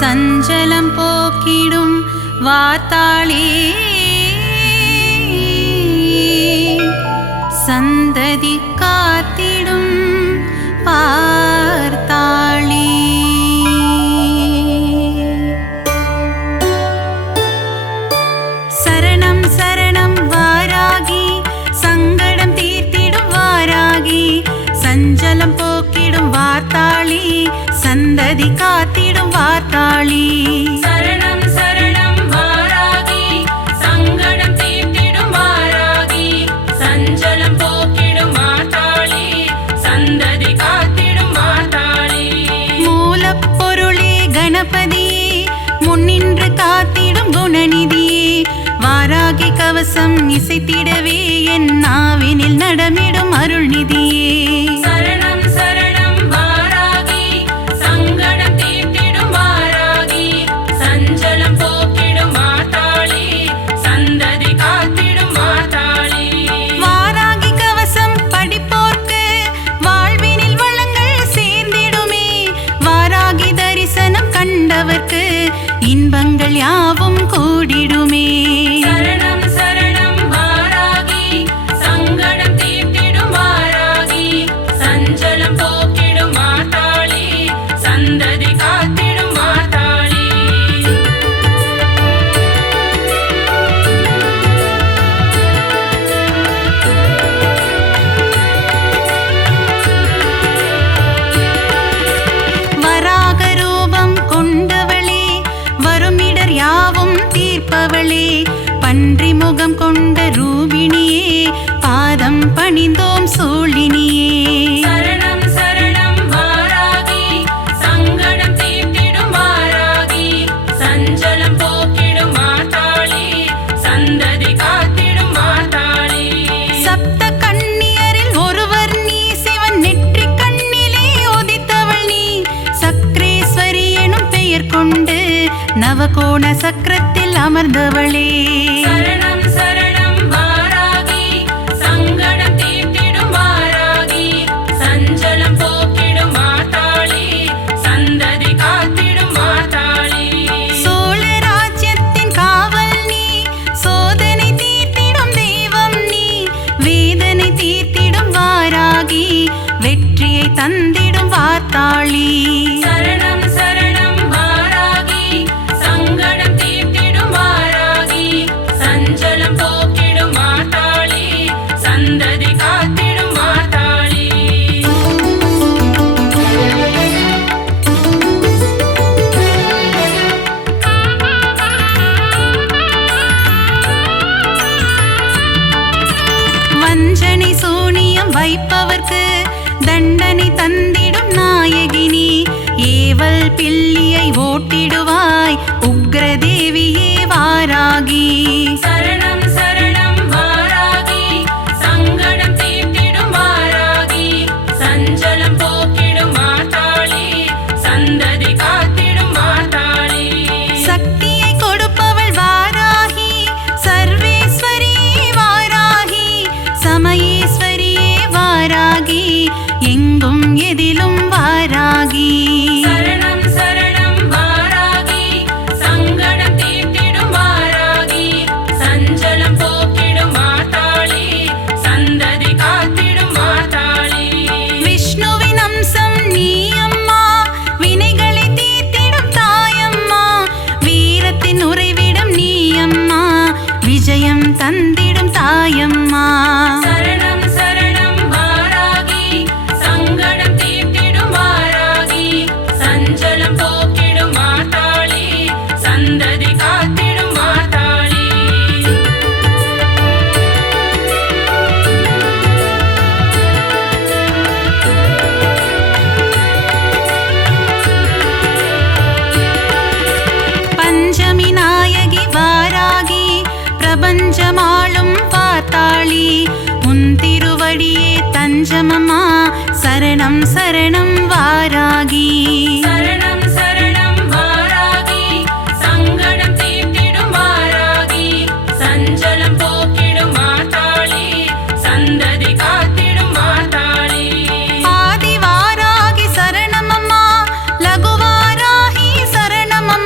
சஞ்சலம் போக்கிடும் வார்த்தாளி சந்ததி காத்திடும் பார்த்தாளி. சரணம் சரணம் வாராகி சங்கடம் தீர்த்திடும் வாராகி சஞ்சலம் போக்கிடும் வார்த்தாளி சந்ததி காத்திடும் வார்த்தாளி. சரணம் சரணம் வாராகி சங்கடம் தீர்த்திடும் வாராகி சஞ்சலம் போக்கிடும் வார்த்தாளி சந்ததி காத்திடும் வார்த்தாளி. மூலப்பொருளே கணபதியே முன்னின்று காத்திடும் குணநிதியே வாராகி கவசம் இசைத்திடவே என் நாவினில் நடமிடும் அருள்நிதியே. சரணம் சரணம் வாராகி சங்கடம் தீர்த்திடும் வாராகி சஞ்சலம் போக்கிடும் வார்த்தாளி சந்ததி காத்திடும் வார்த்தாளி. வாராகி கவசம் படிப்போர்க்கு வாழ்வினில் வளங்கள் சேர்ந்திடுமே வாராகி தரிசனம் கண்டவர்க்கு இன்பங்கள் யாவும் கூடிடுமே. சரணம் சரணம் வாராகி சங்கடம் தீர்த்திடும் வாராகி சஞ்சலம் போக்கிடும் வார்த்தாளி சந்ததி காத்திடும் வார்த்தாளி. வராக ரூபம் கொண்டவளே வருமிடர் யாவும் தீர்ப்பவளே பன்றி முகம் கொண்ட ரூபிணியே பாதம் பணிந்தோம் சூழினியே. சரணம் சரணம் வாராகி சங்கடம் தீர்த்திடும் வாராகி சஞ்சலம் போக்கிடும் வார்த்தாளி சந்ததி காத்திடும் வார்த்தாளி. சப்த கன்னியரில் ஒருவர் நீ சிவன் நெற்றி கண்ணிலே உதித்தவள் நீ சக்ரேஸ்வரி எனும் பெயர் கொண்டு நவகோண சக்கரத்தில் அமர்ந்தவளே. சரணம் சரணம் வாராகி சங்கடம் தீர்த்திடும் வாராகி சஞ்சலம் போக்கிடும் வார்த்தாளி சந்ததி காத்திடும் வார்த்தாளி. சோழ ராஜ்யத்தின் காவல் நீ சோதனை தீர்த்திடும் தெய்வம் நீ வேதனை தீர்த்திடும் வாராகி வெற்றியை தந்திடும் வார்த்தாளி. சரணம் சரணம் வாராகி சங்கடம் தீர்த்திடும் வாராகி சஞ்சலம் போக்கிடும் வார்த்தாளி சந்ததி காத்திடும் வார்த்தாளி. வஞ்சனை சூனியம் வைப்பவர்க்கு தண்டனை தந்திடும் நாயகினி ஏவல் பில்லியை ஓட்டிடுவாய் உக்ரதேவியே வாராகி. சரணம் சரணம் வாராகி சங்கடம் தீர்த்திடும் வாராகி சஞ்சலம் போக்கிடும் வார்த்தாளி சந்ததி காத்திடும் வார்த்தாளி. சக்தியை கொடுப்பவள் வாராகி சர்வேஸ்வரியே வாராகி சமயேஸ்வரியே வாராகி எங்கும் எதிலும் வாராகி. சரணம் சரணம் வாராகி சங்கடம் தீர்த்திடும் வாராகி சஞ்சலம் போக்கிடும் வார்த்தாளி சந்ததி காத்திடும் வார்த்தாளி. விஷ்ணுவின் அம்சம் நீ அம்மா வினைகளை தீர்த்திடும் தாயம்மா வீரத்தின் உறைவிடம் நீ அம்மா விஜயம் தந்திடும் தாயம்மா. சரணம் சரணம் வாராகி சங்கடம் தீர்த்திடும் வாராகி சஞ்சலம் போக்கிடும் வார்த்தாளி சந்ததி காத்திடும் வார்த்தாளி. பஞ்சமி நாயகி வாராகி பிரபஞ்சமாளும் பார்த்தாளி உன் திருவடியே தஞ்சமம்மா சரணம் சரணம் வாராகி. சரணம் சரணம் வாராகி சங்கடம் தீர்த்திடும் வாராகி சஞ்சலம் போக்கிடும் வார்த்தாளி சந்ததி காத்திடும் வார்த்தாளி. ஆதி வாராகி சரணமம்மா லகு வாராகி சரணமம்மா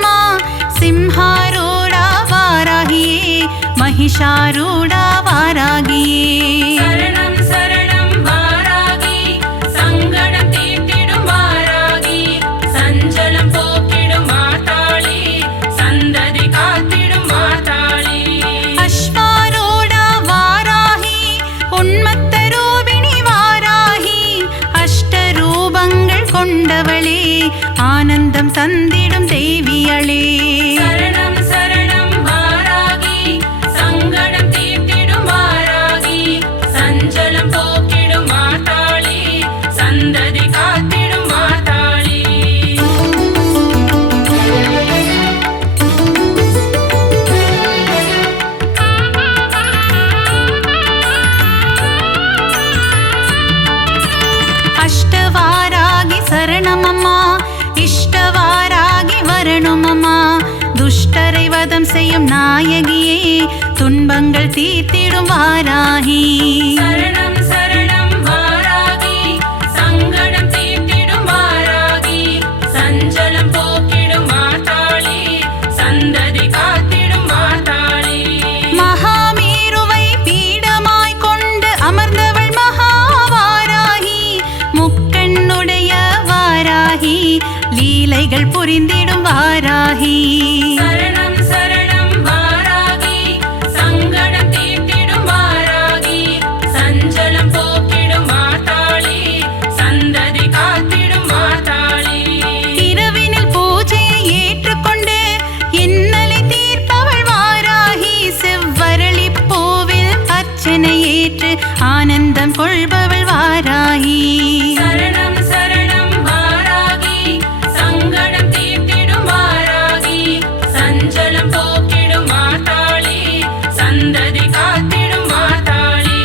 महिषारूढा वारागिये சரணம் சரணம் வாராகி சங்கடம் தீர்த்திடும் வாராகி சஞ்சலம் போக்கிடும் மாதாளி சந்ததி காத்திடும் மாதாளி अश्वारूढा वाराहि उन्मत्तरूपिणि वाराहि अष्टरूपங்கள் கொண்டவளே ஆனந்தம் தந்திடும் தேவியளே சரணம் சரணம் வாராகி சங்கடம் தீர்த்திடும் வாராகி சஞ்சலம் போக்கிடும் மாதாளி சந்ததி காத்திடும் மாதாளி अष्टवारागि சரணமம்மா இஷ்டவாராகி வரணுமம்மா துஷ்டரை வதம் செய்யும் நாயகியே துன்பங்கள் தீர்த்திடும் வாராகி சரணம் சரணம் வாராகி சங்கடம் தீர்த்திடும் வாராகி சஞ்சலம் போக்கிடும் மாதாளி சந்ததி காத்திடும் மாதாளி மகாமேருவை பீடமாய் கொண்டு அமர்ந்தவள் மகாவாராகி முக்கண்ணுடைய வாராகி லீலைகள் புரிந்திடும் வாராகி சரணம் சரணம் வாராகி சங்கடம் தீர்த்திடும் வாராகி சஞ்சலம் போக்கிடும் மாதாளி சந்ததி காத்திடும் மாதாளி இரவினில் பூஜையை ஏற்றுக்கொண்டு இன்னலை தீர்ப்பவள் வாராகி செவ்வரளி பூவில் அர்ச்சனை ஏற்று ஆனந்தம் கொள்பவள் வாராகி சரணம் சரணம் வாராகி சங்கடம் தீர்த்திடும் வாராகி சஞ்சலம் போக்கிடும் மாதாளி சந்ததி காத்திடும் மாதாளி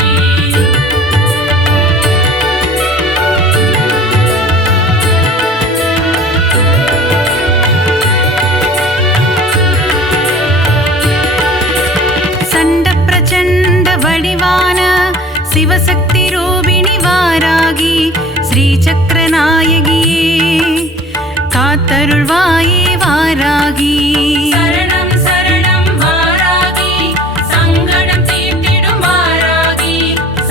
சண்ட பிரச்சண்ட வடிவான சிவசக்தி ரூபிணி வாராகி ஸ்ரீசக்கர நாயகியே காத்தருள்வாயே வாராகி சரணம் சரணம் வாராகி சங்கடம் தீர்த்திடும் வாராகி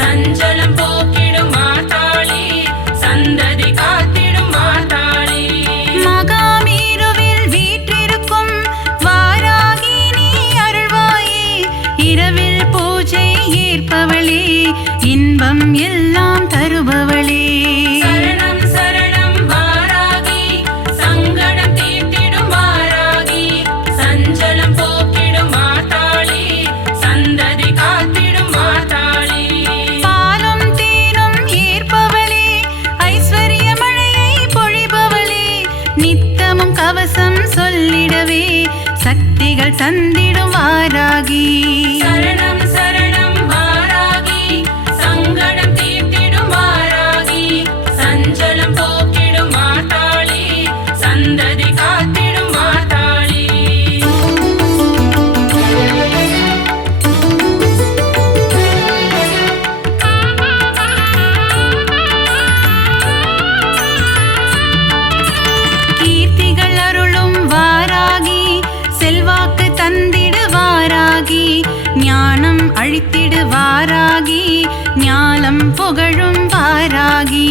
சஞ்சலம் போக்கிடும் மாதாளி சந்ததி காத்திடும் மாதாளி மகாமேருவில் வீற்றிருக்கும் வாராகி நீ அருள்வாயே இரவில் பூஜை ஏற்பவளே இன்பம் எல்லாம் தருபவளே சரணம் சரணம் வாராகி சங்கடம் தீர்த்திடும் வாராகி சஞ்சலம் போக்கிடும் மாதாளி சந்ததி காத்திடும் மாதாளி பாலும் தேனும் ஏற்பவளே ஐஸ்வர்ய மழையை பொழிபவளே நித்தமும் கவசம் சொல்லிடவே சக்திகள் தந்திடும் வாராகி சரணம் சரணம் வாராகி சங்கடம் தீர்த்திடும் வாராகி சஞ்சலம் போக்கிடும் மாதாளி சந்ததி காத்திடும் மாதாளி கீர்த்திகள் அருளும் வாராகி செல்வாக்கு தந்திடு வாராகி ஞானம் அழித்திடு வாராகி ஞாலம் புகழும் வாராகி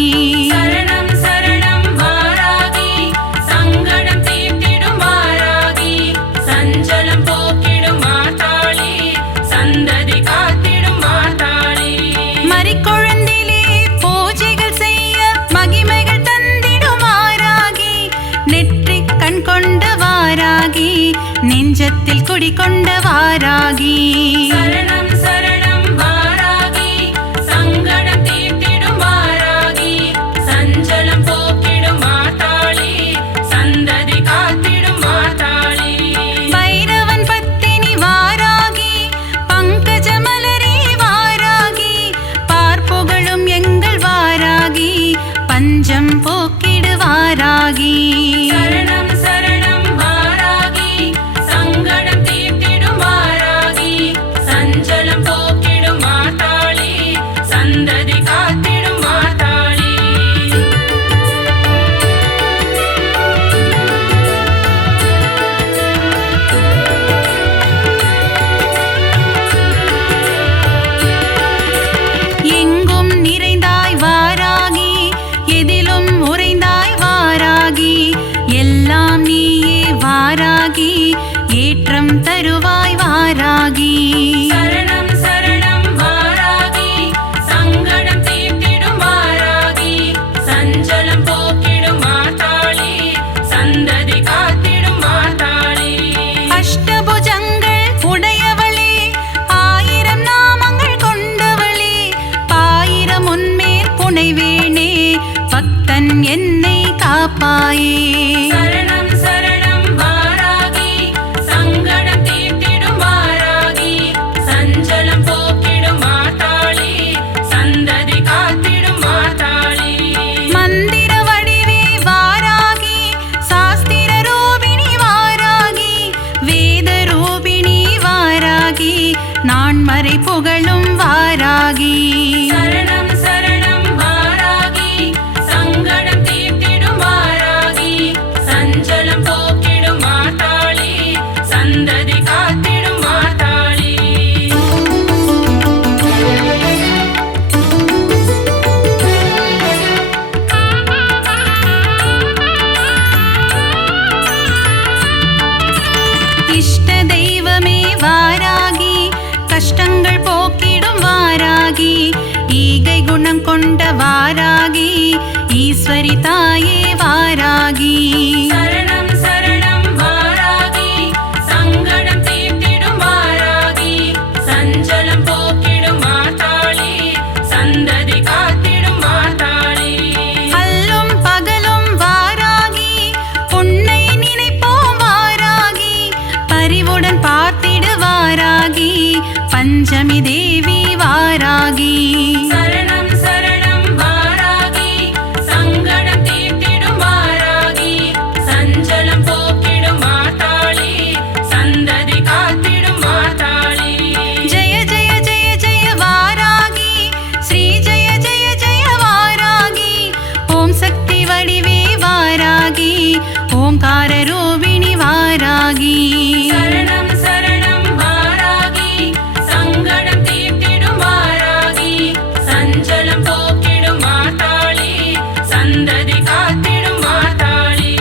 சரணம் சரணம் வாராகி சங்கடம் தீர்த்திடும் வாராகி சஞ்சலம் போக்கிடும் மாதாளி சந்ததி காத்திடும் மாதாளி மறிக்கொழுந்திலே பூஜைகள் செய்ய மகிமைகள் தந்திடும் வாராகி நெற்றிக் கண் கொண்ட வாராகி நெஞ்சத்தில் குடிகொண்ட வாராகி சரணம் சரணம் வாராகி சங்கடம் தீர்த்திடும் வாராகி சஞ்சலம் போக்கிடும் மாதாளி சந்ததி காத்திடும் மாதாளி பைரவன் பத்தினி வாராகி பங்கஜ மலரே வாராகி பார்ப்புகழும் எங்கள் வாராகி பஞ்சம் போக்கிடு வாராகி சரணம் சரணம் வாராகி சங்கடம் தீர்த்திடும் வாராகி சஞ்சலம் வாராகி ஏற்றம் தருவாய் வாராகி சரணம் சரணம் வாராகி சங்கடம் தீர்த்திடும் வாராகி சஞ்சலம் போக்கிடும் மாதாளி சந்ததி காத்திடும் மாதாளி அஷ்டபுஜங்கள் உடையவளே ஆயிரம் நாமங்கள் கொண்டவளே பாயிரம் உன்மேல் புனைவேனே பக்தன் என்னை காப்பாயே சரணம் சரணம் வாராகி சங்கடம் தீர்த்திடும் வாராகி சஞ்சலம் போக்கிடும் மாதாளி சந்ததி காத்திடும் மாதாளி மந்திர வடிவே வாராகி சாஸ்திர ரூபிணி வாராகி வேத ரூபிணி வாராகி நான் மறை புகழும் வாராகி சரணம் சரணம் வாராகி சங்கடம் தீர்த்திடும் வாராகி சஞ்சலம் போக்கிடும் மாதாளி சந்ததி காத்திடும் மாதாளி இஷ்ட தெய்வமே வாராகி கஷ்டங்கள் போக்கிடும் வாராகி ஈகை குணம் கொண்ட வாராகி ஈஸ்வரி தாயே வாராகி சரணம் சரணம் வாராகி சங்கடம் தீர்த்திடும் வாராகி சஞ்சலம் போக்கிடும் மாதாளி சந்ததி காத்திடும் மாதாளி அல்லும் பகலும் வாராகி உன்னை நினைப்போம் வாராகி பரிவுடன் பார்த்திடு வாராகி பஞ்சமி தேவி வாராகி சரணம் சரணம் வாராகி சங்கடம் தீர்த்திடும் வாராகி சஞ்சலம் போக்கிடும் மாதாளி சந்ததி காத்திடும் மாதாளி ஜெய ஜெய ஜெய ஜெய வாராகி ஸ்ரீ ஜெய ஜெய ஜெய வாராகி ஓம் சக்தி வடிவே வாராகி ஓம்கார ரூபிணி வாராகி சரணம் சரணம் வாராகி சங்கடம் தீர்த்திடும் வாராகி சஞ்சலம் போக்கிடும் மாதாளி சந்ததி காத்திடும் மாதாளி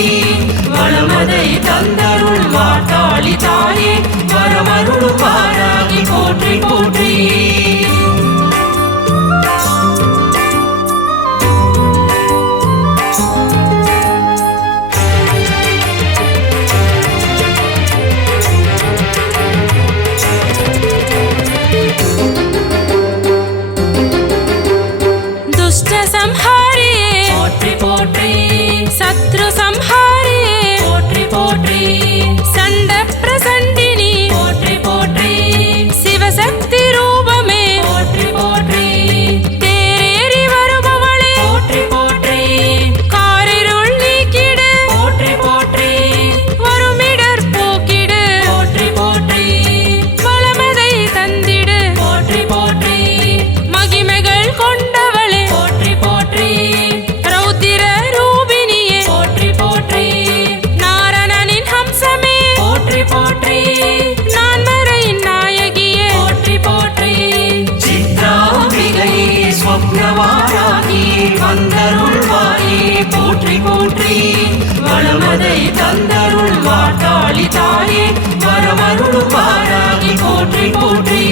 போற்றி வளமதை தந்தருள் வாட்டாளி தாயே வரமருளும் வாராகி போற்றி போற்றி शत्रु संहारिये पोट्रि पोट्रि संड प्रसंडिनी पोट्रि पोट्रि शिवशक्ति रूपमे पोट्रि पोट्रि तेरेरि वरुबवळे पोट्रि पोट्रि कारिरुள் நீக்கிடு पोट्रि पोट्रि வருமிடர் போக்கிடு पोट्रि पोट्रि வளமதை தந்திடு पोट्रि पोट्रि மகிமைகள் கொண்டவளே पोट्रि पोट्रि ரௌத்திர போற்றி நான் மறையின் நாயகியே போற்றி போற்றி சித்ராம்பிகையே ஸ்வப்னவாராகி வந்தருள்வாயே போற்றி போற்றி வளமதை தந்தருள் வாட்டாளி தாயே வரமருளும் வாராகி போற்றி போற்றி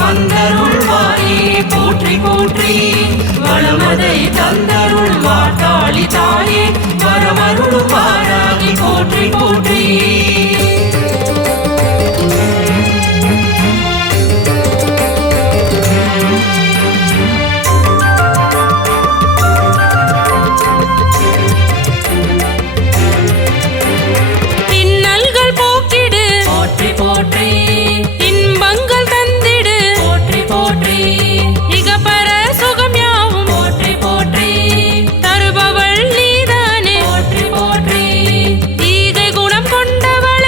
வந்தருள்வாயே போற்றி போற்றி வளமதை தந்தருள் வாட்டாளி தாயே வரமருளும் வாராகி போற்றி போற்றி இன்னல்கள் போக்கிடு போற்றி போற்றி தருபவள் நீதானே போற்றி போற்றி ஈகை குணம் கொண்டவள்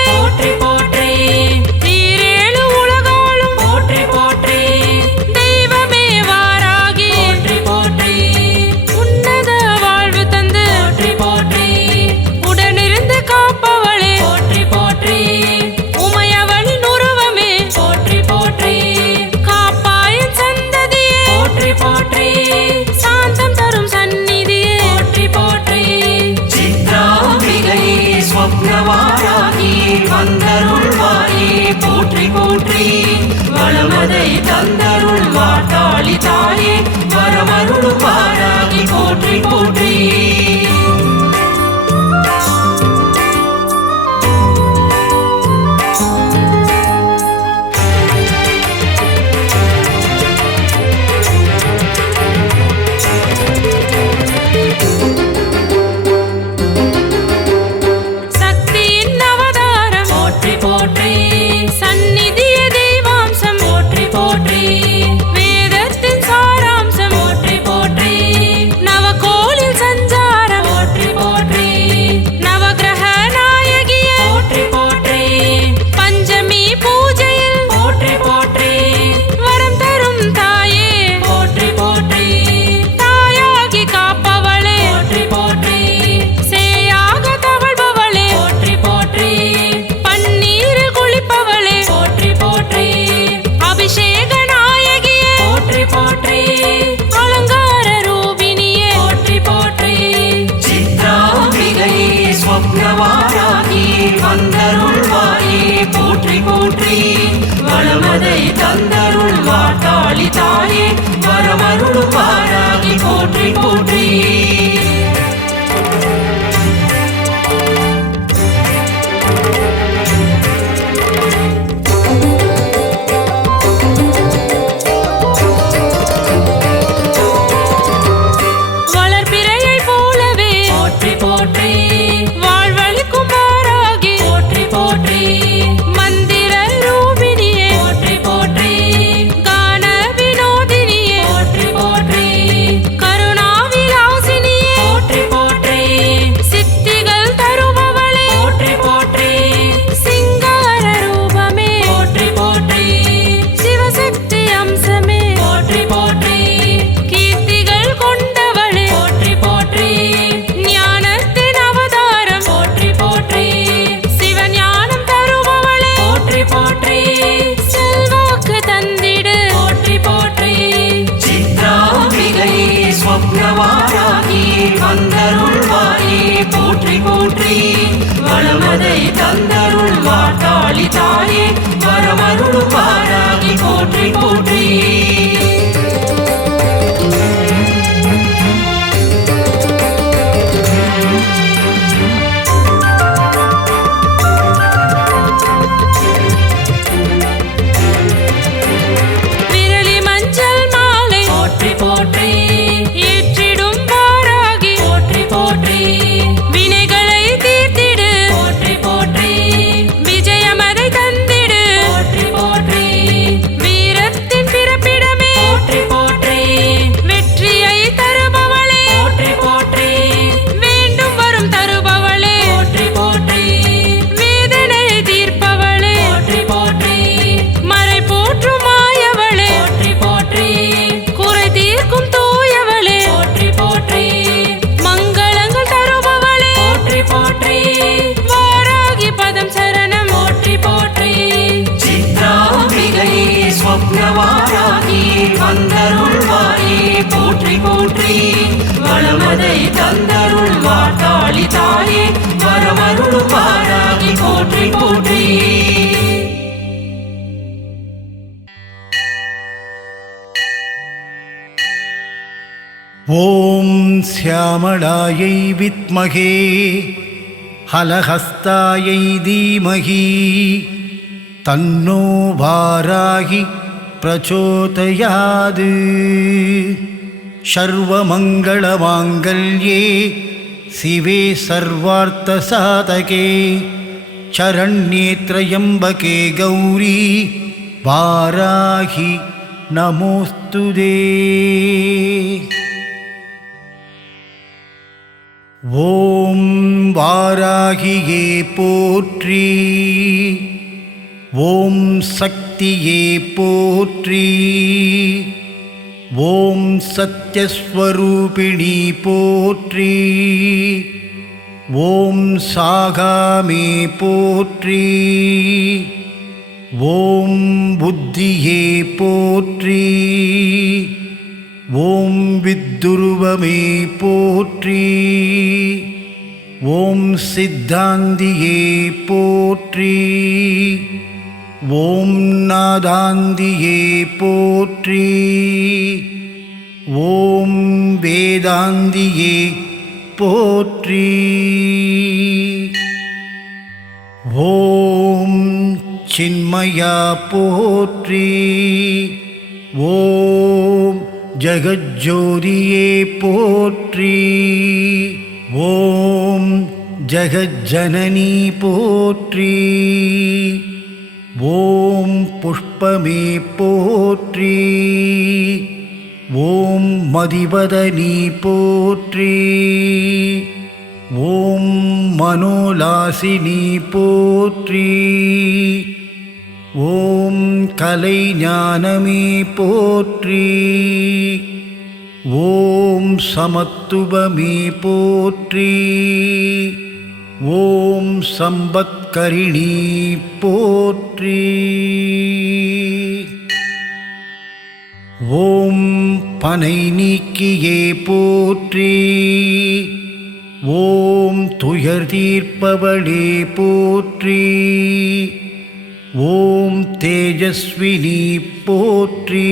தந்தருள் மாட்டாளி தாயே வரமருளும் வாராகி போற்றி போற்றி போற்றி போற்றி வளமதை தந்தருள் மாட்டாளி தாயே வரமருளும் வாராகி போற்றி போற்றி ஓம் சியாமளாயை வித்மகே ஹலஹஸ்தாயை தீமகி தன்னோ வாராகி பிரச்சோதயாது சர்வமங்களமாங்கல்யே சிவே சர்வார்த்தசாதகே சரண்யே த்ரயம்பகே கௌரி வாராகி நமோஸ்துதே. ஓம் வாராகியே போற்றி, ஓம் சக்தியே போற்றி, ஓம் சத்யஸ்வரூபிணி போற்றி, ஓம் சாகாமே போற்றி, ஓம் புத்தியே போற்றி, ஓம் வித்துருவமே போற்றி, ஓம் சித்தாந்தியே போற்றி, ஓம் நாதாந்தியே போற்றி, ஓம் வேதாந்தியே போற்றி, ஓம் சின்மயா போற்றி, ஓம் ஜகஜ்ஜோதியே போற்றி, ஓம் ஜகஜ்ஜனனி போற்றி, ஓம் புஷ்பமே போற்றி, ஓம் மதிவதனி போற்றி, ஓம் மனோலாசினி போற்றி, ஓம் கலைஞானமே போற்றி, ஓம் சமத்துவமே போற்றி, ஓம் சம்பத்கரிணி போற்றி, ஓம் பனை நீக்கியே போற்றி, ஓம் துயர் தீர்ப்பவளே போற்றி, ஓம் தேஜஸ்வினி போற்றி,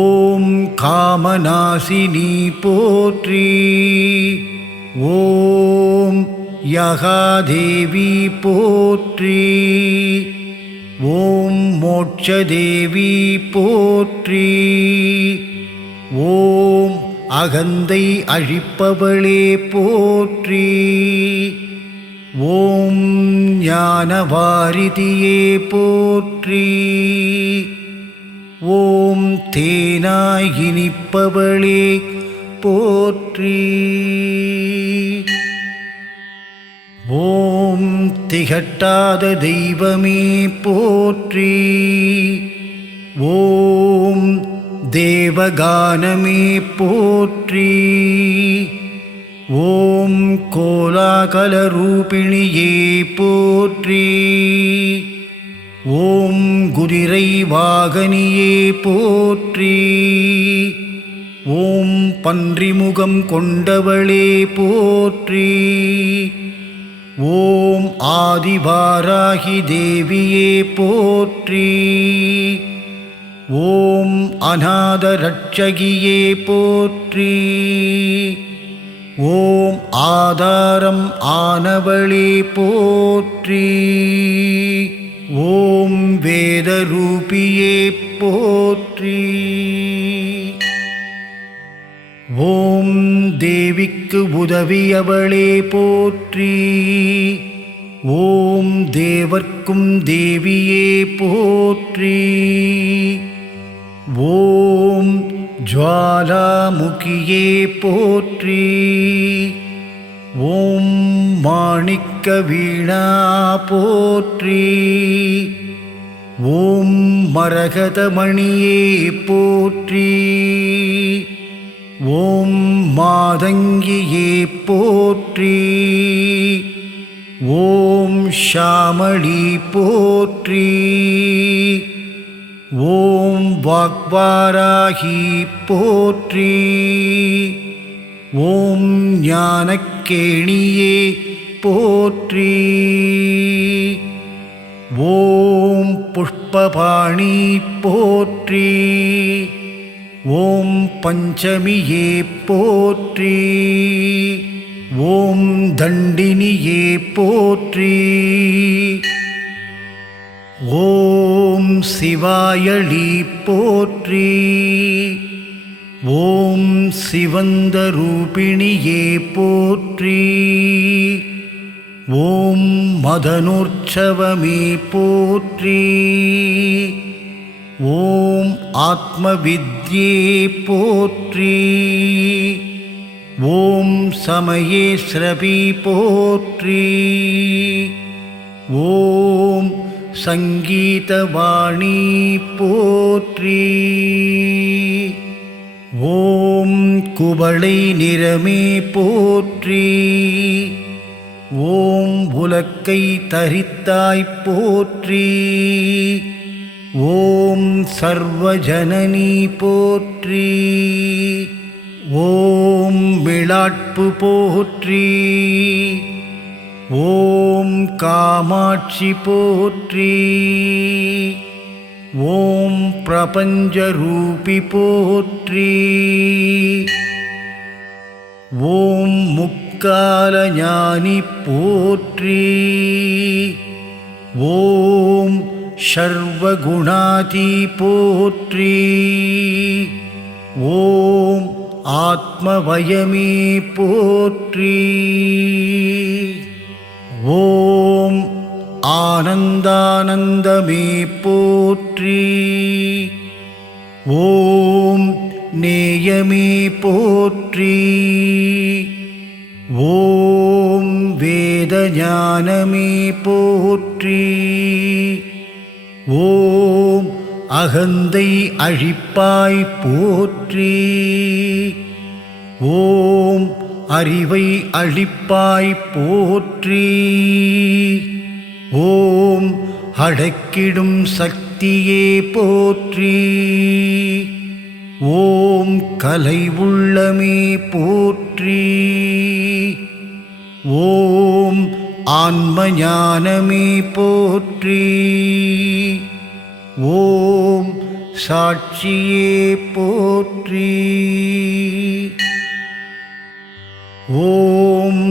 ஓம் காமநாசினி போற்றி, ஓம் யகாதேவி போற்றி, ஓம் மோட்சதேவி போற்றி, ஓம் அகந்தை அழிப்பவளே போற்றி, ஓம் ஞானவாரிதியே போற்றி, ஓம் தேனாய் இனிப்பவளே போற்றி, ஓம் திகட்டாத தெய்வமே போற்றி, ஓம் தேவகானமே போற்றி, ஓம் கோலாகலரூபிணியே போற்றி, ஓம் குதிரை வாகனியே போற்றி, ஓம் பன்றிமுகம் கொண்டவளே போற்றி, ஓம் ஆதிவாராகி தேவியே போற்றி. ஓம் அநாத ரட்சகியே போற்றி. ஓம் ஆதாரம் ஆனவளே போற்றி. ஓம் வேதரூபியே போற்றி. ஓம் தேவிக்கு உதவியவளே போற்றி. ஓம் தேவர்க்கும் தேவியே போற்றி. ஓம் ஜ்வாலாமுகியே போற்றி. ஓம் மாணிக்க வீணா போற்றி. ஓம் மரகதமணியே போற்றி. ஓம் மாதங்கியே போற்றி. ஓம் ஷாமளி போற்றி. ஓம் வாக்வாராகி போற்றி. ஓம் ஞானக்கேணியே போற்றி. ஓம் புஷ்பபாணி போற்றி. ஓம் பஞ்சமியே போற்றி. ஓம் தண்டினியே போற்றி. ஓம் சிவாயளி போற்றி. ஓம் சிவந்த ரூபிணியே போற்றி. ஓம் மதனோற்சவமே போற்றி. ஓம் ஆத்மவித்யே போற்றி. ஓம் சமயேஸ்ரவி போற்றி. ஓம் சங்கீதவாணி போற்றி. ஓம் குவளை நிறமே போற்றி. ஓம் உலக்கை தரித்தாய் போற்றி. ஓம் சர்வஜனனி போற்றி. ஓம் மிளாட்பு போற்றி. ஓம் காமாட்சி போற்றி. ஓம் பிரபஞ்சரூபி போற்றி. ஓம் முக்கால ஞானி போற்றி. ஓம் சர்வகுணாதி போற்றி. ஓம் ஆத்மவயமே போற்றி. ஓம் ஆனந்தானந்தமே போற்றி. ஓம் நேயமே போற்றி. ஓம் வேதஞானமே போற்றி. ஓம் அகந்தை அழிப்பாய் போற்றி. ஓம் அறிவை அழிப்பாய் போற்றி. ஓம் அடக்கிடும் சக்தியே போற்றி. ஓம் கலை உள்ளமே போற்றி. ஓம் ஆன்மஞானமே போற்றி. ஓம் சாட்சியே போற்றி. ஓம்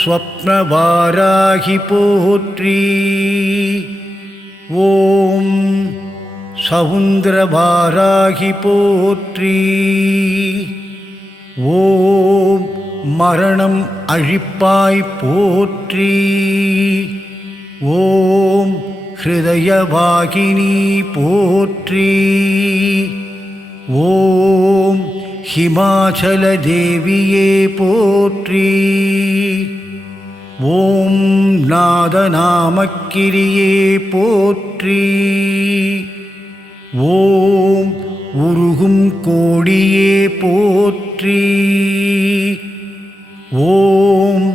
ஸ்வப்னவாராகி போற்றி. ஓம் சவுந்திரவாராகி போற்றி. ஓம் மரணம் அழிப்பாய் போற்றி. ஓம் ஹிருதயவாகினி போற்றி. ஓம் ஹிமாச்சல தேவியே போற்றி. ஓம் நாதநாமக்கிரியே போற்றி. ஓம் உருகும் கோடியே போற்றி. ஓம்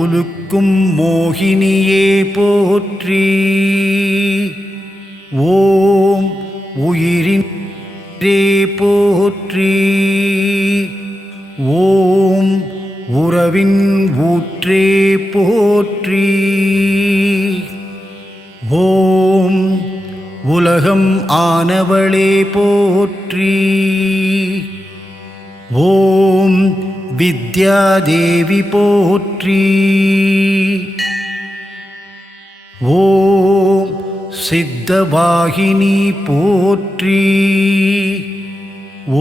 உலுக்கும் மோகினியே போற்றி. ஓம் உயிரின் போற்றி. ஓம் உறவின் ஊற்றே போற்றி. ஓம் உலகம் ஆனவளே போற்றி. ஓம் வித்யாதேவி போற்றி. ஓம் சித்தவாகினி போற்றி.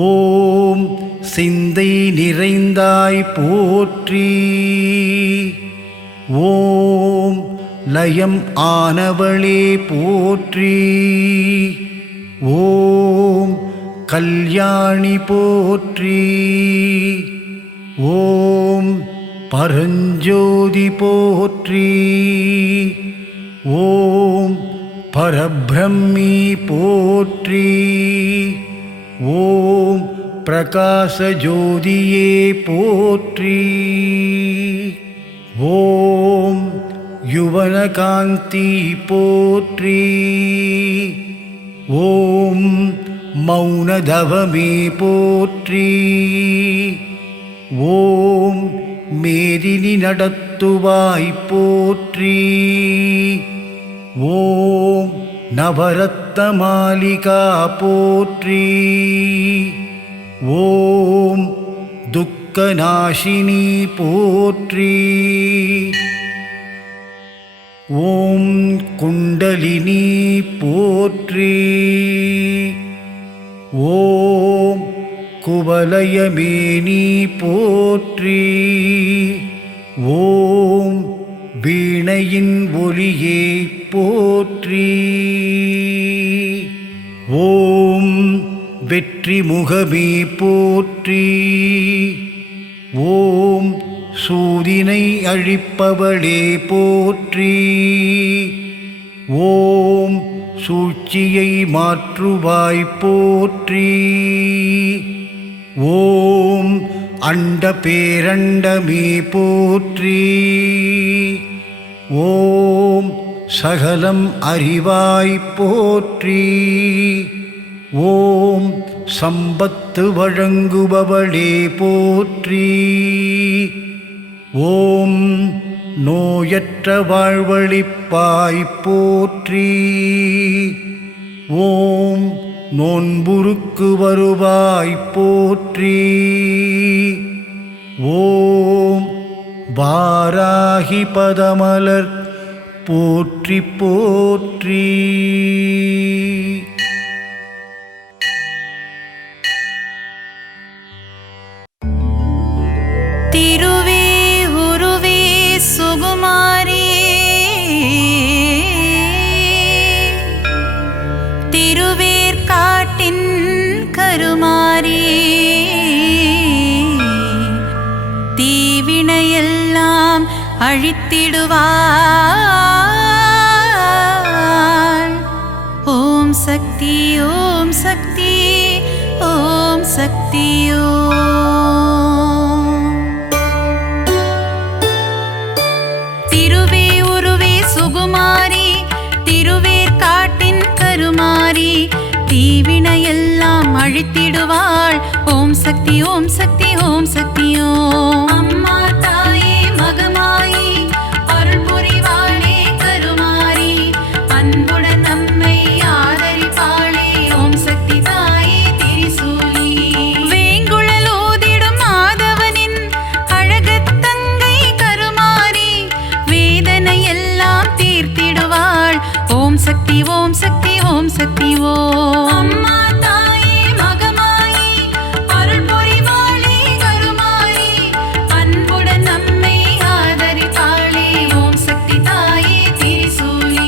ஓம் சிந்தை நிறைந்தாய் போற்றி. ஓம் லயம் ஆனவளே போற்றி. ஓம் கல்யாணி போற்றி. ஓம் பரஞ்சோதி போற்றி. ஓம் பரபிரம்மி போற்றி. ஓம் பிரகாசஜோதியே போற்றி. ஓம் யுவனகாந்தி போற்றி. ஓம் மௌனதவமே போற்றி. ஓம் மேதினி நடத்துவாய் போற்றி. ஓம் நவரத்ன மாலிகா போற்றி. ஓம் துக்கநாசினி போற்றி. ஓம் குண்டலினி போற்றி. ஓம் குவலயமேனி போற்றி. ஓம் வீணையின் ஒலியே போற்றி. ஓம் வெற்றி முகமே போற்றி. ஓம் சூதினை அழிப்பவளே போற்றி. ஓம் சூழ்ச்சியை மாற்றுவாய் போற்றி. ஓம் அண்ட பேரண்டமே போற்றி. ஓம் சகலம் அறிவாய் போற்றி. ஓம் சம்பத்து வழங்குபவளே போற்றி. ஓம் நோயற்ற வாழ்வளிப்பாய் போற்றி. ஓம் நோன்புருக்கு வருவாய் போற்றி. ஓம் வாராகி பதமலர் போற்றி போற்றி. திருவே உருவே சுகுமாரி திருவேற்காட்டின் கருமாரி தீவினையெல்லாம் அழித்திடுவாள். ஓம் சக்தி ஓம் சக்தி ஓம் சக்தி ஓம். திருவே உருவே சுகுமாரி திருவேற்காட்டின் கருமாரி தீவினையெல்லாம் அழித்திடுவாள். ஓம் சக்தி ஓம் சக்தி ஓம் சக்தி ஓம். அம்மா தாயே மகமாயி அருள் புரிவாளே கருமாரி அன்புடன் நம்மை ஆதரிப்பாளே. ஓம் சக்தி தாயே திரிசூலி வேங்குழல் ஓதிடும் மாதவனின் அழகுத் தங்கை கருமாரி வேதனை எல்லாம் தீர்த்திடுவாள். ஓம் சக்தி ஓம் சக்தி ஓம் சக்தி ஓம். அம்மா தாயே மகமாயி அருள் புரிவாளே கருமாரி அன்புடன் நம்மை ஆதரிப்பாளே. ஓம் சக்தி தாயே திரிசூலி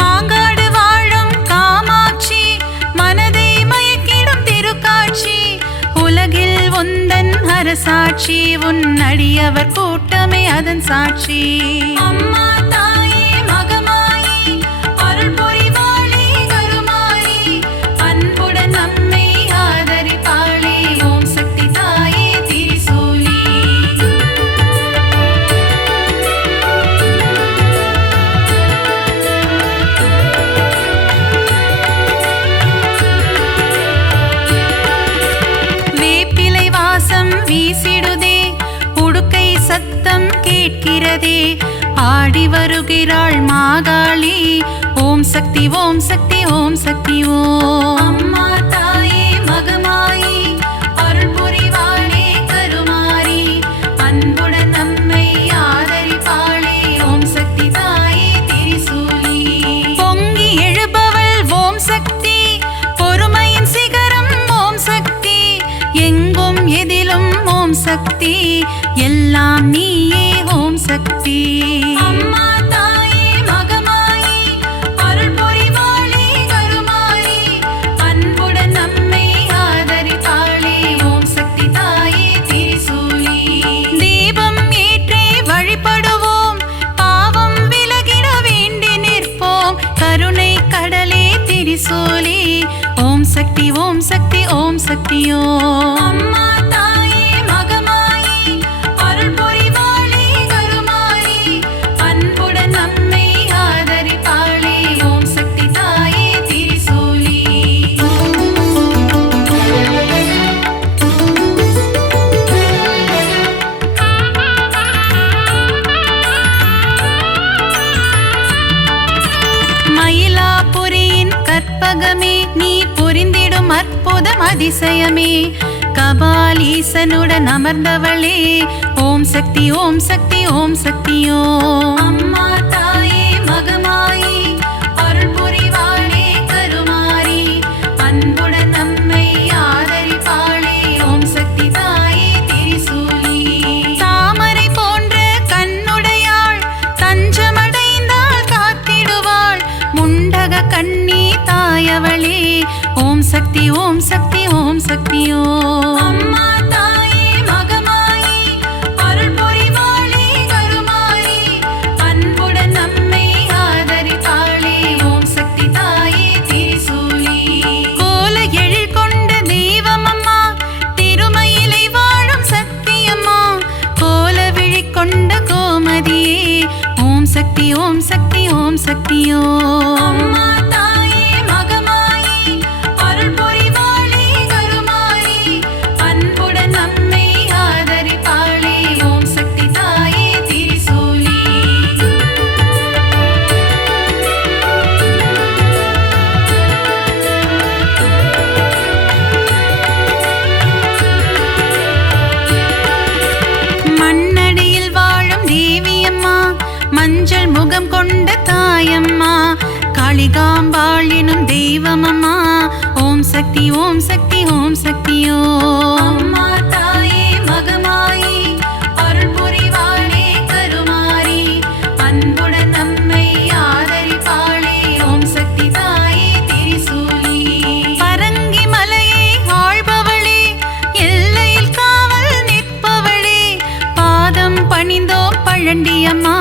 மாங்காடு வாழும் காமாட்சி மனதை மயக்கிடும் திருக்காட்சி உலகில் உந்தன் அரசாட்சி உன் அடியவர் கூட்டமே அதன் சாட்சி. அம்மா தாயே மகமாயி அருள் புரிவாளே கருமாரி அன்புடன் நம்மை ஆதரிப்பாளே. ஓம் சக்தி தாயே திரிசூலி வேப்பிலை வாசம் வீசிடுதே உடுக்கை ஆடுகிறதே, ஆடி வருகிறாள் மாகாளி. ஓம் சக்தி ஓம் சக்தி ஓம் சக்தி ஓம். அம்மா தாயே மகமாயி, அருள் புரிவாளே கருமாரி, அன்புடன் நம்மை ஆதரிப்பாளே. ஓம் சக்தி தாயே திரிசூலி. பொங்கி எழுபவள் ஓம் சக்தி, பொறுமையின் சிகரம் ஓம் சக்தி. எங்கும் எதிலும் ஓம் சக்தி, எல்லாம் நீயே ஓம் சக்தி. அம்மா தாயே மகமாயி, அருள் புரிவாளே கருமாரி, அன்புடன் நம்மை ஆதரிப்பாளே. ஓம் சக்தி தாயே திரிசூலி. தீபம் ஏற்றி வழிபடுவோம், பாவம் விலகிட வேண்டி நிற்போம். கருணை கடலே திரிசூலி. ஓம் சக்தி ஓம் சக்தி ஓம் சக்தி ஓம். அம்மா தாயே மகமாயி, அருள் புரிவாளே கருமாரி, அன்புடன் நம்மை ஆதரிப்பாளே. ஓம் சக்தி தாயே திரிசூலி. மயிலாபுரியின் கற்பகமே, நீ புரிந்திடும் அற்புதம் அதிசயமே. கபாலீசனுடன் அமர்ந்தவளே, ஓம் சக்தி ஓம் சக்தி ஓம் சக்தி ஓம். அம்மா தாயே மகமாயி, அருள் புரிவாளே கருமாரி, அன்புடன் நம்மை ஆதரிப்பாளே. ஓம் சக்தி தாயே திரிசூலி. தாமரை போன்ற கண்ணுடையாள், தஞ்சமடைந்தால் காத்திடுவாள். முண்டக கண்ணி தாயவளே, ஓம் சக்தி ஓம் சக்தி ஓம் சக்தி ஓம். அம்மா தாயே மகமாயி, அருள் புரிவாளே கருமாரி, அன்புடன் நம்மை ஆதரிப்பாளே. ஓம் சக்தி தாயே திரிசூலி. கோல எழில் கொண்ட தெய்வமம்மா, திருமயிலை வாழும் சக்தியம்மா, கோல விழி கொண்ட கோமதியே. ஓம் சக்தி ஓம் சக்தி ஓம் சக்தி ஓம். அம்மா தாயே மகமாயி, அருள் புரிவாளே கருமாரி, அன்புடன் நம்மை ஆதரிப்பாளே. ஓம் சக்தி தாயே திரிசூலி. மண்ணடியில் வாழும் தேவியம்மா, மஞ்சள் முகம் கொண்ட தாயம்மா, காளிகாம்பாள் எனும் தெய்வமம்மா. ஓம் சக்தி ஓம் சக்தி ஓம் சக்தி ஓம். அம்மா தாயே மகமாயி, அருள் புரிவாளே கருமாரி, அன்புடன் நம்மை ஆதரிப்பாளே. ஓம் சக்தி தாயே திரிசூலி. பரங்கி மலையை ஆள்பவளே, எல்லையில் காவல் நிற்பவளே, பாதம் பணிந்தோம் பழண்டியம்மா.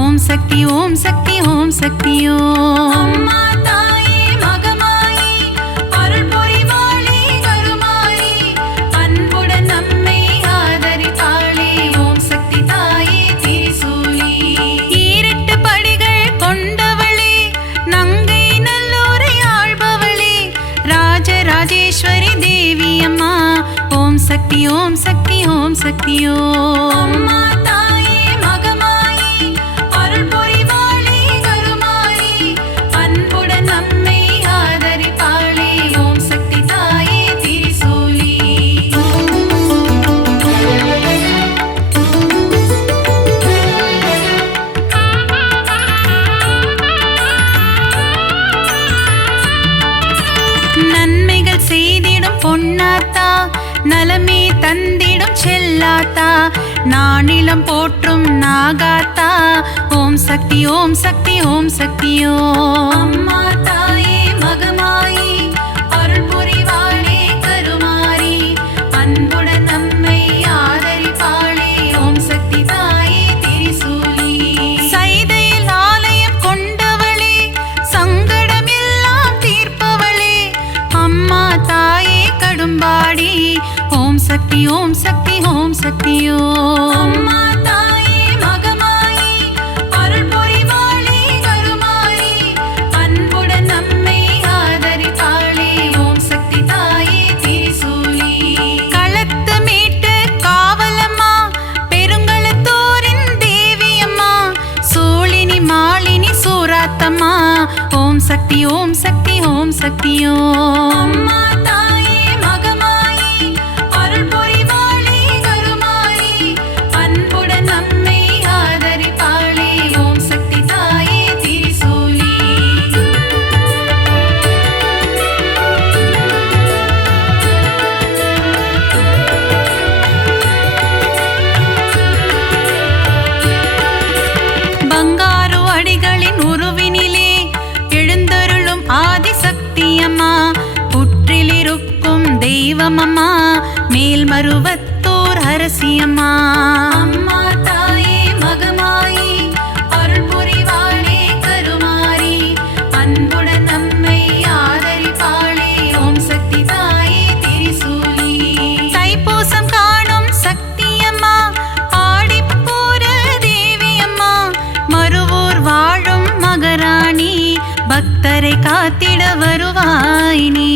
ஓம் சக்தி ஓம் சக்தி ஓம் சக்தி ஓம். அம்மா தாயே மகமாயி, அருள் புரிவாளே கருமாரி, அன்புடன் நம்மை ஆதரிப்பாளே. ஓம் சக்தி தாயே திரிசூலி. ஈரெட்டு படிகள் கொண்டவளே, நங்கை நல்லூரை ஆள்பவளே, ராஜராஜேஸ்வரி தேவியம்மா. ஓம் சக்தி ஓம் சக்தி ஓம் சக்தி ஓம். அம்மா தாயே மகமாயி, அருள் புரிவாளே கருமாரி, அன்புடன் நம்மை ஆதரிப்பாளே. ஓம் சக்தி தாயே திரிசூலி. நன்மைகள் செய்திடும் பொன்னாத்தா, நலமே தந்திடும் செல்லாத்தா, நானிலம் போற்றும் நாகாத்தா. ஓம் சக்தி ஓம் சக்தி ஓம் சக்தி ஓம். அம்மா தாயே மகமாயி, அருள் புரிவாளே கருமாரி, அன்புடன் நம்மை ஆதரிப்பாளே. ஓம் சக்தி தாயே திரிசூலி. சைதையில் ஆலயம் கொண்டவளே, சங்கடம் எல்லாம் தீர்ப்பவளே, அம்மா தாயே கடும்பாடி. ஓம் சக்தி ஓம் சக்தி ஓம் சக்தி ஓம். அம்மா தாயே மகமாயி, அருள் புரிவாளே கருமாரி, அன்புடன் நம்மை முத்தம்மா. ஓம் சக்தி ஓம் சக்தி ஓம் சக்தியோ. அம்மா தாயே மகமாயி அருள் புரிவாளே கருமாரி, அன்புடன் நம்மை ஆதரிப்பாளே. ஓம் சக்தி தாயே திரிசூலி. பங்காரு அடிகளின் உருவினிலே எழுந்தருளும் ஆதிசக்தியம்மா, புற்றிலிருக்கும் தெய்வமம்மா, மேல்மருவத்தூர் அரசியம்மா. அம்மா தாயே மகமாயி அருள் புரிவாளே கருமாரி, அன்புடன் நம்மை ஆதரிப்பாளே. ஓம் சக்தி தாயே திரிசூலி. தைப்பூசம் காணும் சக்தியம்மா, ஆடிப்பூர தேவியம்மா, மருவூர் வாழும் மகராணி, பக்தரை காத்திட வருவாய் நீ.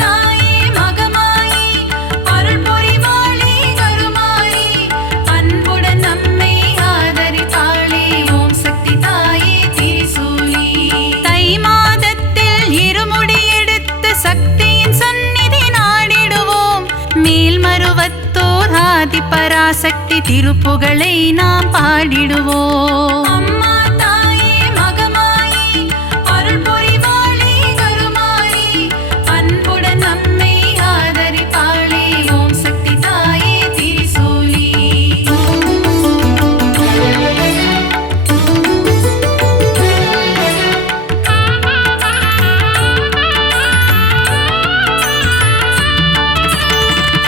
தாயே மகமாயி அருள் புரிவாளே கருமாரி, அன்புடன் நம்மை ஆதரிப்பாளே. ஓம் சக்தி தாயே திரிசூலி. தை மாதத்தில் இருமுடி எடுத்து சக்தியின் சந்நிதி நாடிடுவோம், மேல்மருவத்தோர் ஆதி பராசக்தி திருப்புகழை நாம் பாடிடுவோம். அம்மா தாயே மகமாயி அருள் புரிவாளே கருமாரி, அன்புடன் நம்மை ஆதரிப்பாளே. ஓம் சக்தி தாயே திரிசூலி.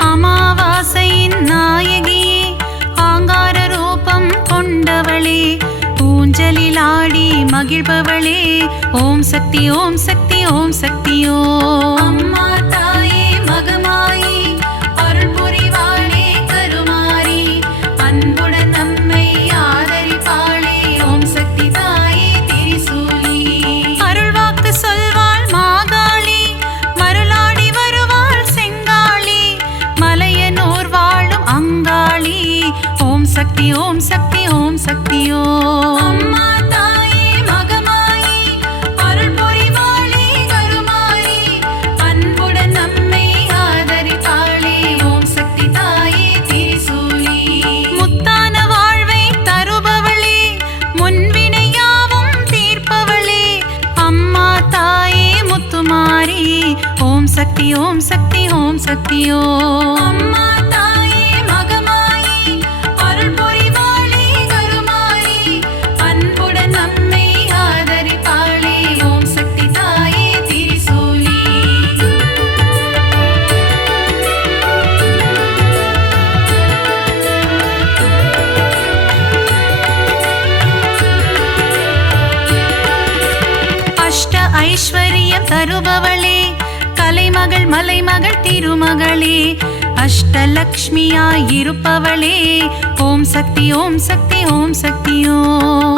அமாவாசையின் நாயகியே, ஆங்கார ரூபம் கொண்டவளே, ஊஞ்சலில் ஆடி மகிழ்பவளே. ஓம் சக்தி ஓம் சக்தி ஓம் சக்தியோ. அம்மா தாயே மகமாயி அருள் புரிவாளே கருமாரி, அன்புடன் நம்மை ஆதரிப்பாளே. ஓம் சக்தி தாயே திரிசூலி. அருள்வாக்கு சொல்வாள் மாகாளி, மருளாடி வருவாள் செங்காளி, மலையனூர் வாழும் அங்காளி. ஓம் சக்தி ஓம் சக்தி ஓம் சக்தியோ. அம்மா தாயே மகமாயி அருள் புரிவாளே கருமாரி, அன்புடன் நம்மை ஆதரிப்பாளே. ஓம் சக்தி தாயே திரிசூலி. முத்தான வாழ்வை தருபவளே, முன்வினையாவும் தீர்ப்பவளே, அம்மா தாயே முத்துமாரி. ஓம் சக்தி ஓம் சக்தி ஓம் சக்தியோ. அம்மா தாயே மகமாயி அருள் புரிவாளே கருமாரி, அன்புடன் நம்மை ஆதரிப்பாளே. ஓம் சக்தி தாயே திரிசூலி. அஷ்ட ஐஸ்வர்யம் தருபவளே, கலைமகள் மலைமகள் திருமகளே, அஷ்டலக்ஷ்மியாய் இருப்பவளே. ஓம் சக்தி ஓம் சக்தி ஓம் சக்தியோ.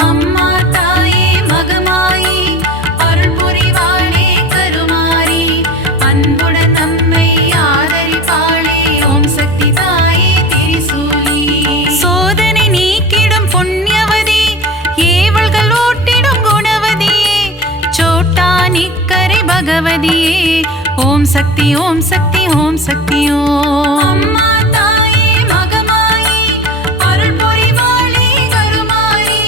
அம்மா தாயே மகமாயி அருள் புரிவாளே கருமாரி, அன்புடன் நம்மை ஆதரிப்பாளே. ஓம் சக்தி தாயே திரிசூலி. சோதனை நீக்கிடும் புண்ணியவதி, ஏவல்கள் ஓட்டிடும் குணவதியே, சோட்டா நிக்கரை பகவதியே. ஓம் சக்தி ஓம் சக்தி ஓம் சக்தியோ. அம்மா தாயே மகமாயி அருள் புரிவாளே கருமாரி,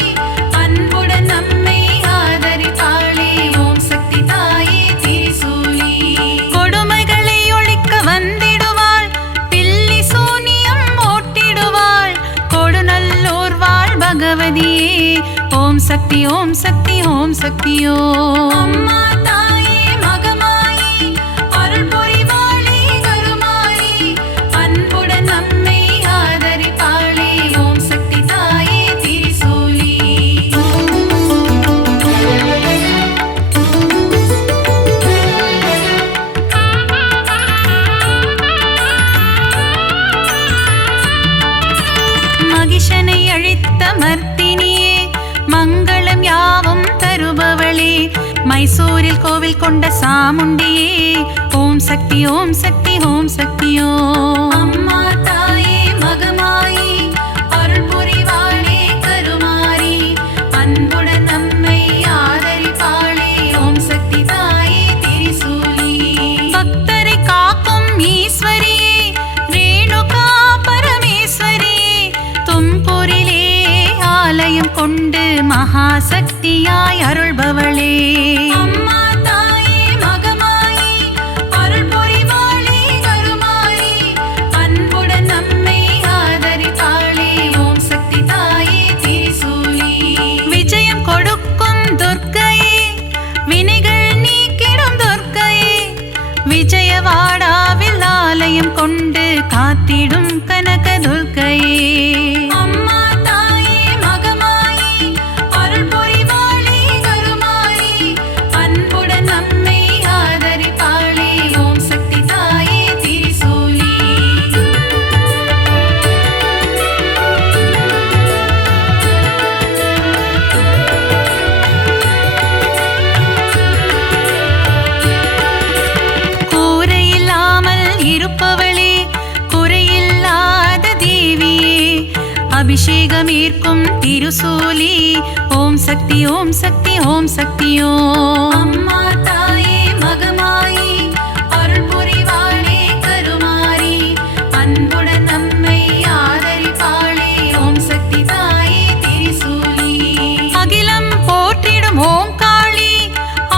அன்புடன் நம்மை ஆதரிப்பாளே. ஓம் சக்தி தாயே திரிசூலி. கொடுமைகளை ஒழிக்க வந்திடுவாள், பில்லி சூனியம் ஓட்டிடுவாள், கொடுநல்லூர் வாழ் பகவதியே. ஓம் சக்தி ஓம் சக்தி ஓம் சக்தியோ. அம்மா தாயே மகமாயி அருள் புரிவாளே கருமாரி, அன்புடன் நம்மை ஆதரிப்பாளே. ஓம் சக்தி தாயே திரிசூலி. மகிஷனை அழித்த மர்த்தினியே, மங்களம் யாவும் தருபவளே, மைசூரில் கோவில் கொண்ட சாமுண்டியே. ஓம் சக்தி ஓம் சக்தி ஓம் சக்தியோ. அம்மா தாயே மகமாயி அருள் புரிவாளே கருமாரி, அன்புடன் நம்மை ஆதரிப்பாளே. மைசூரிலே ஆலயம் கொண்டு மகாசக்தியாய் அருள்பவளே அம்மா தாயே மகமாயி அருள் புரிவாளே கருமாரி அன்புடன் நம்மை ஆதரிப்பாளே ஓம் சக்தி தாயே திரிசூலி விஜயம் கொடுக்கும் துர்க்கையே வினைகள் நீக்கிடும் துர்க்கையே விஜயவாடாவில் ஆலயம் கொண்டு காத்திடும் கனக துர்க்கையே அம்மா தாயே மகமாயி அருள் புரிவாளே கருமாரி அன்புடன் நம்மை ஆதரிப்பாளே ஓம் சக்தி தாயே திரிசூலி கூரையில்லாமல் இருப்பவளே குறையில்லாத தேவியே அபிஷேகம் ஏற்கும் திருசூலி ஓம் சக்தி ஓம் சக்தி ஓம் சக்தியோ அம்மா தாயே மகமாயி அருள் புரிவாளே கருமாரி அன்புடன் நம்மை ஆதரிப்பாளே ஓம் சக்தி தாயே திரிசூலி அகிலம் போற்றிடும் ஓம் காளி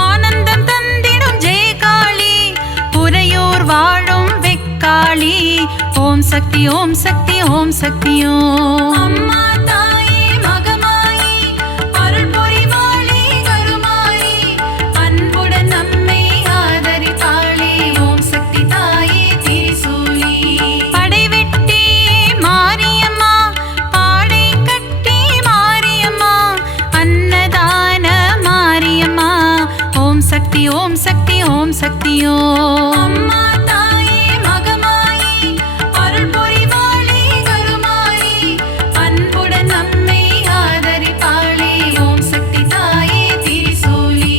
ஆனந்தம் தந்திடும் ஜெய காளி புரையோர் வாழும் வெக்காளி ஓம் சக்தி ஓம் சக்தி ஓம் சக்தியோ அம்மா தாயே மகமாயி அருள் புரிவாளே கருமாரி அன்புடன் நம்மை ஆதரிப்பாளே ஓம் சக்தி தாயே திரிசூலி படைவெட்டி மாரியம்மா பாடை கட்டி மாரியம்மா அன்னதான மாரியம்மா ஓம் சக்தி ஓம் சக்தி ஓம் சக்தியோ அம்மா தாயே மகமாயி அருள் புரிவாளே கருமாரி அன்புடன் நம்மை ஆதரிப்பாளே ஓம் சக்தி தாயே திரிசூலி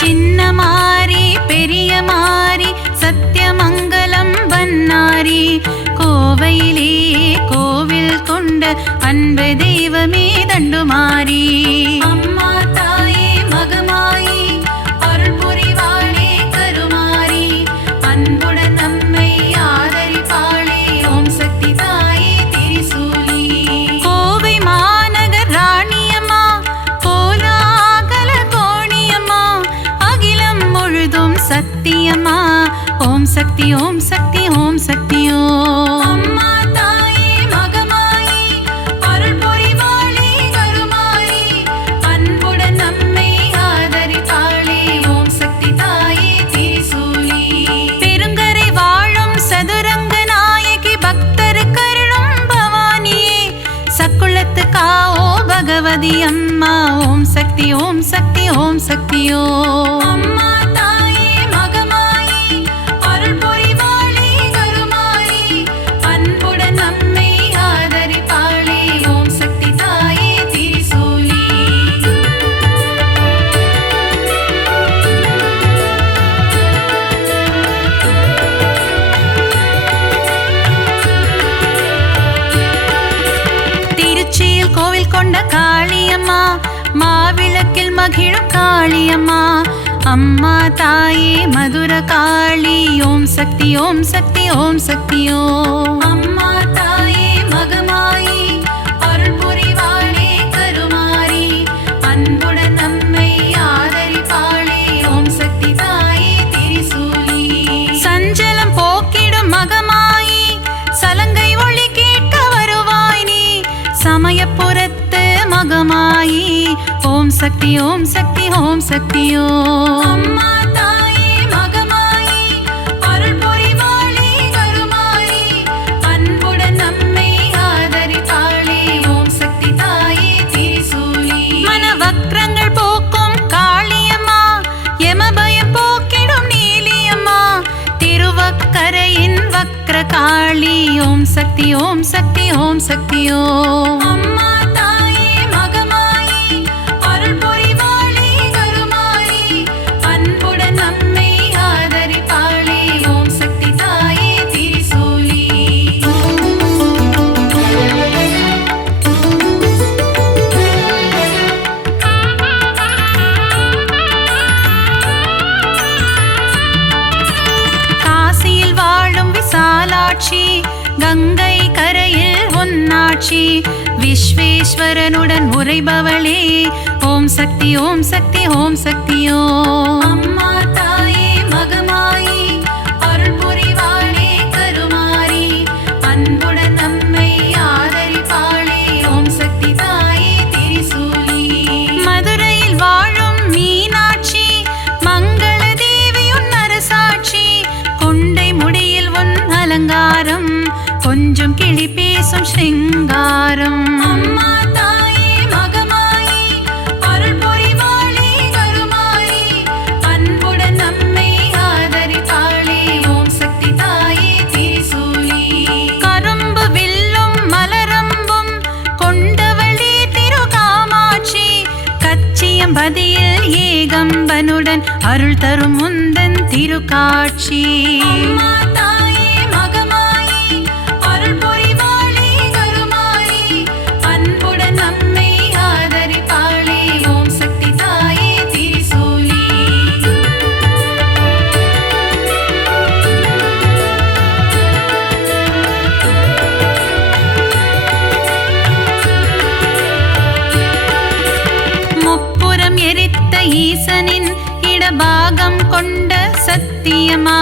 சின்ன மாரி பெரிய மாரி சத்தியமங்கலம் வன்னாரி கோவையிலே கோவில் கொண்ட அன்பு தெய்வமே தண்டுமாரி அம்மா தாயே மகமாயி அருள் புரிவாளே கருமாரி அன்புடன் நம்மை ஆதரிப்பாளே ஓம் சக்தி தாயே திரிசூலி கோவை மாநகர் ராணியம்மா கோலாகல கோணியம்மா அகிலம் முழுதும் சத்தியம்மா ஓம் சக்தி ஓம் சக்தி ஓம் சக்தியோ அம்மா தாயே மகமாயி அருள் புரிவாளே கருமாரி அன்புடன் நம்மை ஆதரிப்பாளே ஓம் சக்தி தாயே திரிசூலி பெருங்கரை வாழும் சதுரங்க நாயகி பக்தர் கருளும் பவானியே சக்குளத்து காவோ பகவதி அம்மா ஓம் சக்தி ஓம் சக்தி ஓம் சக்தியோ அம்மா தாயே மகமாயி அருள் புரிவாளே கருமாரி அன்புடன் நம்மை ஆதரிப்பாளே ஓம் சக்தி தாயே திரிசூலி திருச்சியில் கோவில் கொண்ட காளியம்மா மாவிளக்கில் மகிழும் காளியம்மா அம்மா தாயே மதுர காளி ஓம் சக்தி ஓம் சக்தி ஓம் சக்தியோ அம்மா தாயே மகமாயி அருள் புரிவாளே கருமாரி அன்புடன் நம்மை ஆதரிப்பாளே ஓம் சக்தி தாயே திரிசூலி சஞ்சலம் போக்கிடும் மகமாயி சலங்கை ஒளி கேட்க வருவாய் நீ சமயபுரத்து மகமாயி ஓம் சக்தி ஓம் சக்தி ஓம் சக்தியோ அம்மா தாயே மகமாயி அருள் புரிவாளே கருமாரி அன்புடன் நம்மை ஆதரிப்பாளே ஓம் சக்தி தாயே திரிசூலி மனவக்ரங்கள் போக்கும் காளியம்மா யமபயம் போக்கிடும் நீலியம்மா திருவக்கரையின் வக்ர காளி ஓம் சக்தி ஓம் சக்தி ஓம் சக்தியோ அம்மா தாயே மகமாயி அருள் புரிவாளே கருமாரி அன்புடன் நம்மை ஆதரிப்பாளே ஓம் சக்தி தாயே திரிசூலி காமாட்சி கங்கை கரையில் உன்னாட்சி விஸ்வேஸ்வரனுடன் உரைபவளே ஓம் சக்தி ஓம் சக்தி ஓம் சக்தியோ அம்மா தாயே மகமாயி அருள் புரிவாளே கருமாரி அன்புடன் நம்மை ஆதரிப்பாளே ஓம் சக்தி தாயே திரிசூலி மதுரையில் வாழும் மீனாட்சி மங்கள தேவியுன் அரசாட்சி கொண்டை முடியில் உன் அலங்காரம் கொஞ்சம் கிளி பேசும் ஸ்ருங்காரம் அம்மா தாயே மகமாயி அருள் புரிவாளே கருமாரி அன்புடன் நம்மை ஆதரிப்பாளே ஓம் சக்தி தாயே திரிசூலி கரும்பு வில்லும் மலரம்பும் கொண்டவளே திரு காமாட்சி கச்சியம்பதியில் ஏகம்பனுடன் அருள் தரும் முந்தன் திருக்காட்சி அம்மா தாயே மகமாயி அருள் புரிவாளே கருமாரி அன்புடன் நம்மை ஆதரிப்பாளே ஓம் சக்தி தாயே திரிசூலி முப்புறம் எரித்த ஈசனின் இடபாகம் கொண்ட சத்தியமா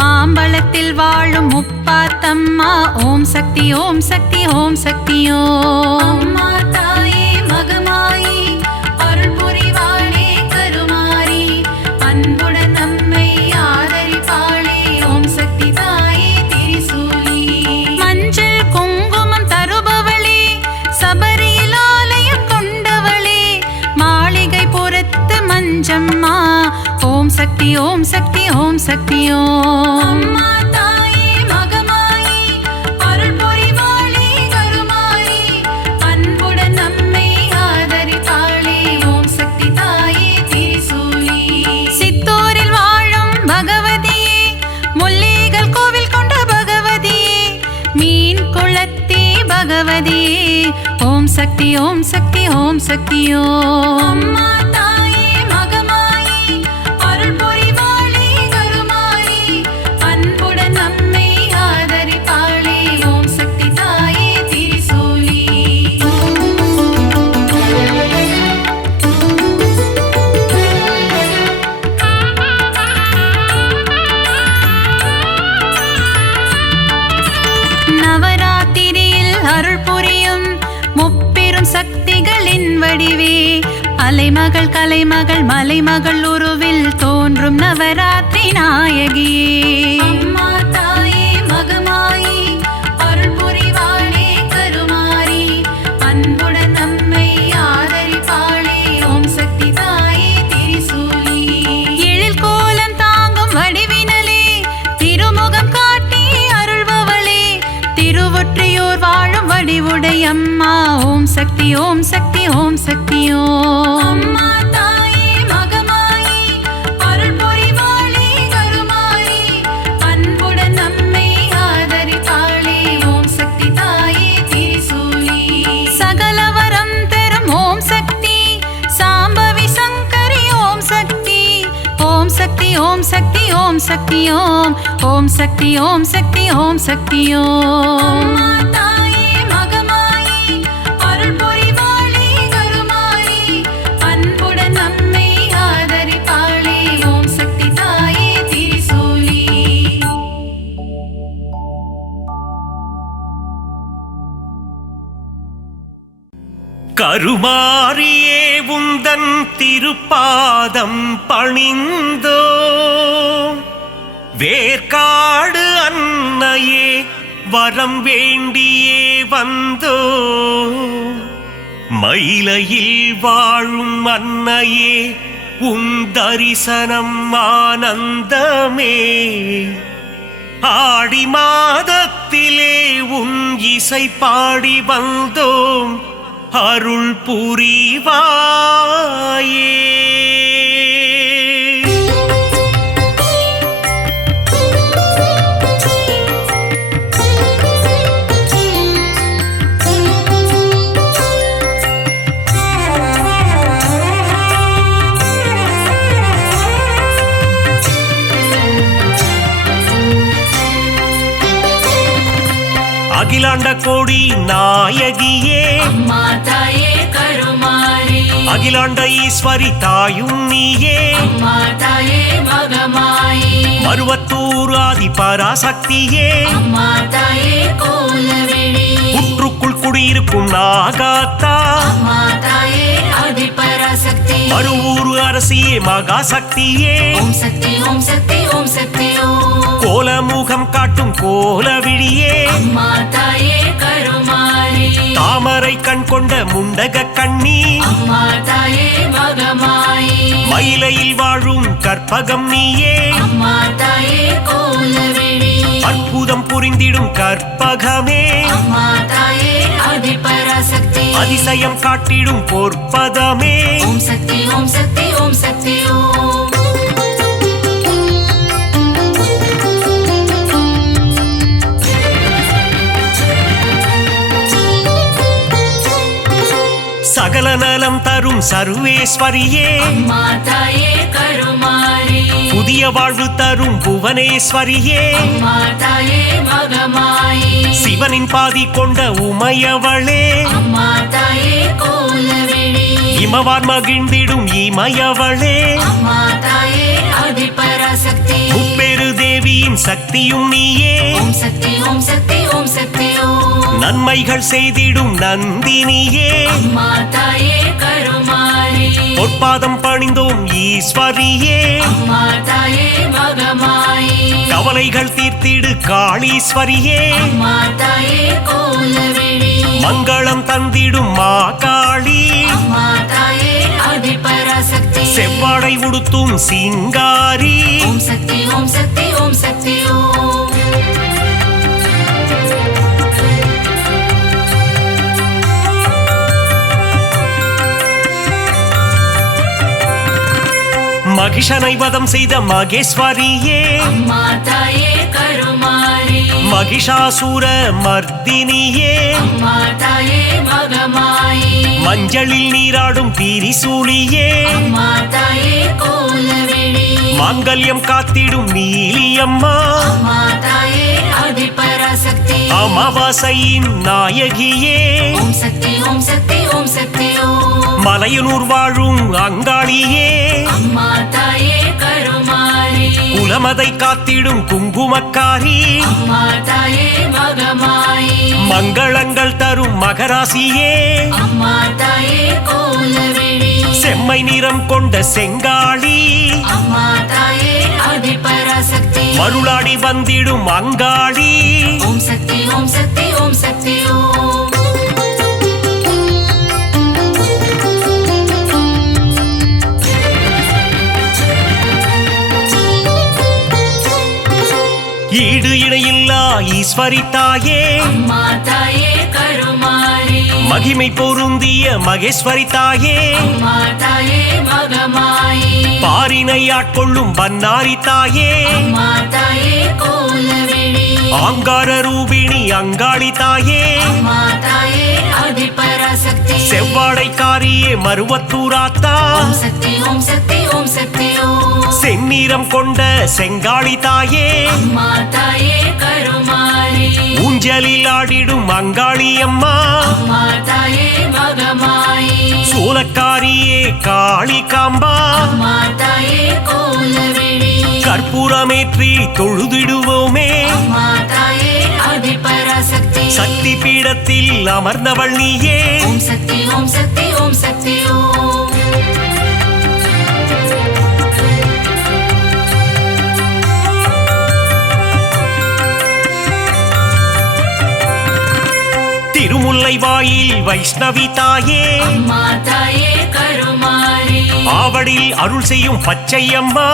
மாம்பழத்தில் வாழும் முப்பாத்தம்மா ஓம் சக்தி ஓம் சக்தி ஓம் சக்தியோ அம்மா தாயே மகமாயி அருள் புரிவாளே கருமாரி அன்புடன் நம்மை ஆதரிப்பாளே ஓம் சக்தி தாயே திரிசூலி மஞ்சள் குங்குமம் தருபவளே சபரியில் ஆலயம் கொண்டவளே மாளிகை புறத்து மஞ்சம்மா ஓம் சக்தி ஓம் சக்தி ஓம் சக்தியோ அம்மா தாயே மகமாயி அருள் புரிவாளே கருமாரி அன்புடன் நம்மை ஆதரிப்பாளே ஓம் சக்தி தாயே திரிசூலி சித்தூரில் வாழும் பகவதியே முல்லைகள் கோவில் கொண்ட பகவதியே மீன் குளத்தே பகவதியே ஓம் சக்தி ஓம் சக்தி ஓம் சக்தியோ அம்மா தாயே மகமாயி அருள் புரிவாளே கருமாரி அன்புடன் நம்மை ஆதரிப்பாளே ஓம் சக்தி தாயே திரிசூலி நவராத்திரியில் அருள் புரியும் முப்பெரும் சக்திகளின் வடிவே அலைமகள் கலைமகள் மலைமகள் உருவில் தோன்றும் நவராத்திரி நாயகியே அம்மா தாயே மகமாயி அருள் புரிவாளே கருமாரி அன்புடன் நம்மை ஆதரிப்பாளே ஓம் சக்தி தாயே திரிசூலி எழில் கோலம் தாங்கும் வடிவினலே திருமுகம் காட்டி அருள்பவளே திருவொற்றியூர் வாழும் வடிவுடையம்மா ஓம் சக்தி ஓம் சக்தி ஓம் சக்தியோ அம்மா தாயே மகமாயி அருள் புரிவாளே கருமாரி அன்புடன் நம்மை ஆதரிப்பாளே ஓம் சக்தி தாயே திரிசூலி சகலவரம் தரும் ஓம் சக்தி சாம்பவி சங்கரி ஓம் சக்தி ஓம் சக்தி ஓம் சக்தி ஓம் சக்தி ஓம் ஓம் சக்தி ஓம் சக்தி ஓம் சக்தியோ அம்மா தாயே மகமாயி அருள் புரிவாளே கருமாரி அன்புடன் நம்மை ஆதரிப்பாளே ஓம் சக்தி தாயே திரிசூலி கருமாரியே உந்தன் திருப்பாதம் பணிந்தோ வேர்க்காடு அன்னையே வரம் வேண்டியே வந்தோ மயிலையில் வாழும் அன்னையே உன் தரிசனம் ஆனந்தமே ஆடி மாதத்திலே உன் இசை பாடி வந்தோம் அருள் புரிவாயே அகிலாண்ட கோடி நாயகியே அம்மா தாயே கருமாரி அகிலாண்ட ஈஸ்வரி தாயும் நீயே அம்மா தாயே மகமாயி மருவத்தூர் ஆதி பராசக்தியே அம்மா தாயே கோலவிழி புற்றுக்குள் குடியிருக்கும் நாகாத்தா அம்மா தாயே ஆதிபராசக்தி மருவூர் அரசியே மகாசக்தியே ஓம் சக்தி ஓம் சக்தி ஓம் சக்தி ஓம் கோலமுகம் காட்டும் கோலவிழியே அம்மா தாயே கருமாரி தாமரை கண் கொண்ட முண்டக கண்ணி அம்மா தாயே மகமாயி மயிலையில் வாழும் கற்பகம் நீயே அம்மா தாயே கோலவிழி அற்புதம் புரிந்திடும் கற்பகமே அம்மா தாயே ஆதிபராசக்தி அதிசயம் காட்டிடும் பொற்பதமே ஓம் சக்தி ஓம் சக்தி ஓம் சக்தி ஓம் சகல நலம் தரும் சர்வேஸ்வரியே அம்மா தாயே கருமாரி புதிய வாழ்வு தரும் புவனேஸ்வரியே அம்மா தாயே மகமாயி சிவனின் பாதி கொண்ட உமையவளே அம்மா தாயே கோலவிழி இமவார் மகிழ்ந்திடும் இமயவளே அம்மா தாயே ஆதிபராசக்தி முப்பெரு தேவியின் சக்தியும் நீயே ஓம் சக்தி ஓம் சக்தி ஓம் சக்தி ஓம் நன்மைகள் செய்திடும் நந்தினியே அம்மா தாயே கருமாரி பொற்பாதம் பணிந்தோம் ஈஸ்வரியே அம்மா தாயே மகமாயி கவலைகள் தீர்த்திடு காளீஸ்வரியே அம்மா தாயே கோலவிழி மங்களம் தந்திடும் மாகாளி அம்மா தாயே ஆதிபராசக்தி செவ்வாடை உடுத்தும் சிங்காரி ஓம் சக்தி ஓம் சக்தி ஓம் சக்தி ஓம் மகிஷனை வதம் செய்த மகேஸ்வரியே அம்மா தாயே கருமாரி மகிஷாசூர மர்தினியே அம்மா தாயே மகமாயி மஞ்சளில் நீராடும் திரிசூலியே அம்மா தாயே கோலவிழி மாங்கல்யம் காத்திடும் நீலியம்மா அம்மா தாயே ஆதிபராசக்தி அமாவாசையின் நாயகியே ஓம் சக்தி ஓம் சக்தி ஓம் சக்தி ஓம் மலையனூர் வாழும் அங்காளியே அம்மா தாயே கருமாரி குலமதை காத்திடும் குங்குமக்காரி அம்மா தாயே மகமாயி மங்களங்கள் தரும் மகராசியே அம்மா தாயே கோலவிழி செம்மை நிறம் கொண்ட செங்காளி அம்மா தாயே ஆதிபராசக்தி மருளாடி வந்திடும் அங்காளி ஓம் சக்தி ஓம் சக்தி ஓம் சக்தி ஓம் ஈடு இணையில்லா ஈஸ்வரி தாயே அம்மா தாயே கருமாரி மகிமை பொருந்திய மகேஸ்வரி தாயே அம்மா தாயே மகமாயி பாரினை ஆட்கொள்ளும் பன்னாரி தாயே அம்மா தாயே கோலவிழி ஆங்கார ரூபிணி அங்காளி தாயே அம்மா தாயே ஆதிபராசக்தி செவ்வாடைக்காரியே மருவத்தூராத்தா ஓம் சக்தி ஓம் சக்தி ஓம் சக்தி ஓம் செந்நிறம் கொண்ட செங்காளி தாயே அம்மா தாயே கருமாரி ஊஞ்சலில் ஆடிடும் அங்காளி அம்மா அம்மா தாயே மகமாயி சூலக்காரியே காளி காம்பா அம்மா தாயே கோலவிழி கற்பூரமேற்றி தொழுதிடுவோமே அம்மா தாயே ஆதிபராசக்தி சக்தி பீடத்தில் அமர்ந்தவள் நீயே ஓம் சக்தி ஓம் சக்தி ஓம் சக்தி ஓம் திருமுல்லை வாயில் வைஷ்ணவி தாயே அம்மா தாயே கருமாரி ஆவடில் அருள் செய்யும் பச்சையம்மா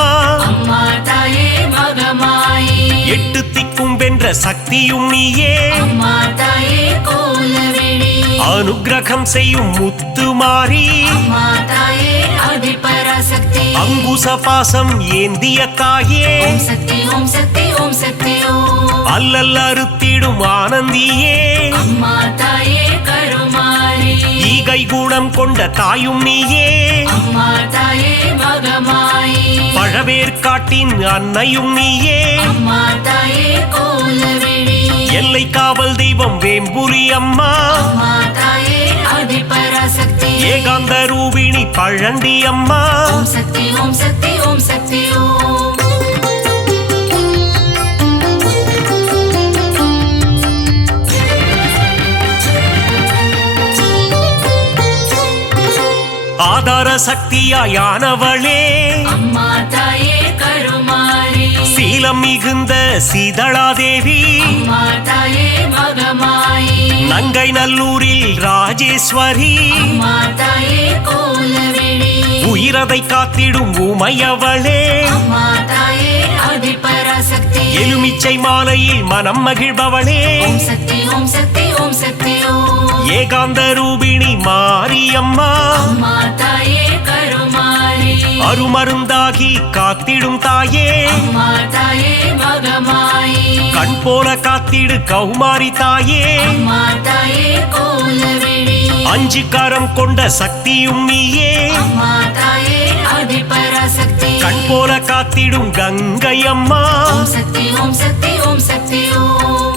அம்மா தாயே மகமாயி எட்டு திக்கும் வென்ற சக்தியும் நீயே அம்மா தாயே கோலவிழி அனுக்கிரகம் செய்யும் முத்துமாரி அம்மா தாயே ஆதிபராசக்தி அங்குச பாசம் ஏந்திய தாயே ஓம் சக்தி ஓம் சக்தி ஓம் சக்தி ஓம் அல்லல் அறுத்திடும் ஆனந்தியே அம்மா தாயே கருமாரி ஈகை குணம் கொண்ட தாயும் நீயே அம்மா தாயே மகமாயி பழவேற்காட்டின் அன்னையும் நீயே அம்மா தாயே கோலவிழி எல்லை காவல் தெய்வம் வேம்புலி அம்மா அம்மா தாயே ஆதிபராசக்தி ஏகாந்த ரூபிணி பழண்டி அம்மா ஓம் சக்தி ஓம் சக்தி ஓம் சக்தி ஓம் ஆதார சக்தியாயானவளே அம்மா தாயே கருமாரி சீலம் மிகுந்த சீதளாதேவி அம்மா தாயே மகமாயி நங்கை நல்லூரில் ராஜேஸ்வரி அம்மா தாயே கோலவிழி உயிரதை காத்திடும் உமையவளே அம்மா தாயே ஆதிபராசக்தி எலுமிச்சை மாலையில் மனம் மகிழ்பவளே ஓம் சக்தி ஓம் சக்தி ஓம் சக்தி ஓம் ஏகாந்த ரூபிணி மாரியம்மா அம்மா தாயே கருமாரி அருமருந்தாகி காத்திடும் தாயே அம்மா தாயே மகமாயி கண் போல காத்திடு கௌமாரி தாயே அம்மா தாயே கோலவிழி அஞ்சு கரம் கொண்ட சக்தியும் நீயே அம்மா தாயே ஆதிபராசக்தி கண் போல காத்திடும் கங்கை அம்மா ஓம் சக்தி ஓம் சக்தி ஓம் சக்தி ஓம்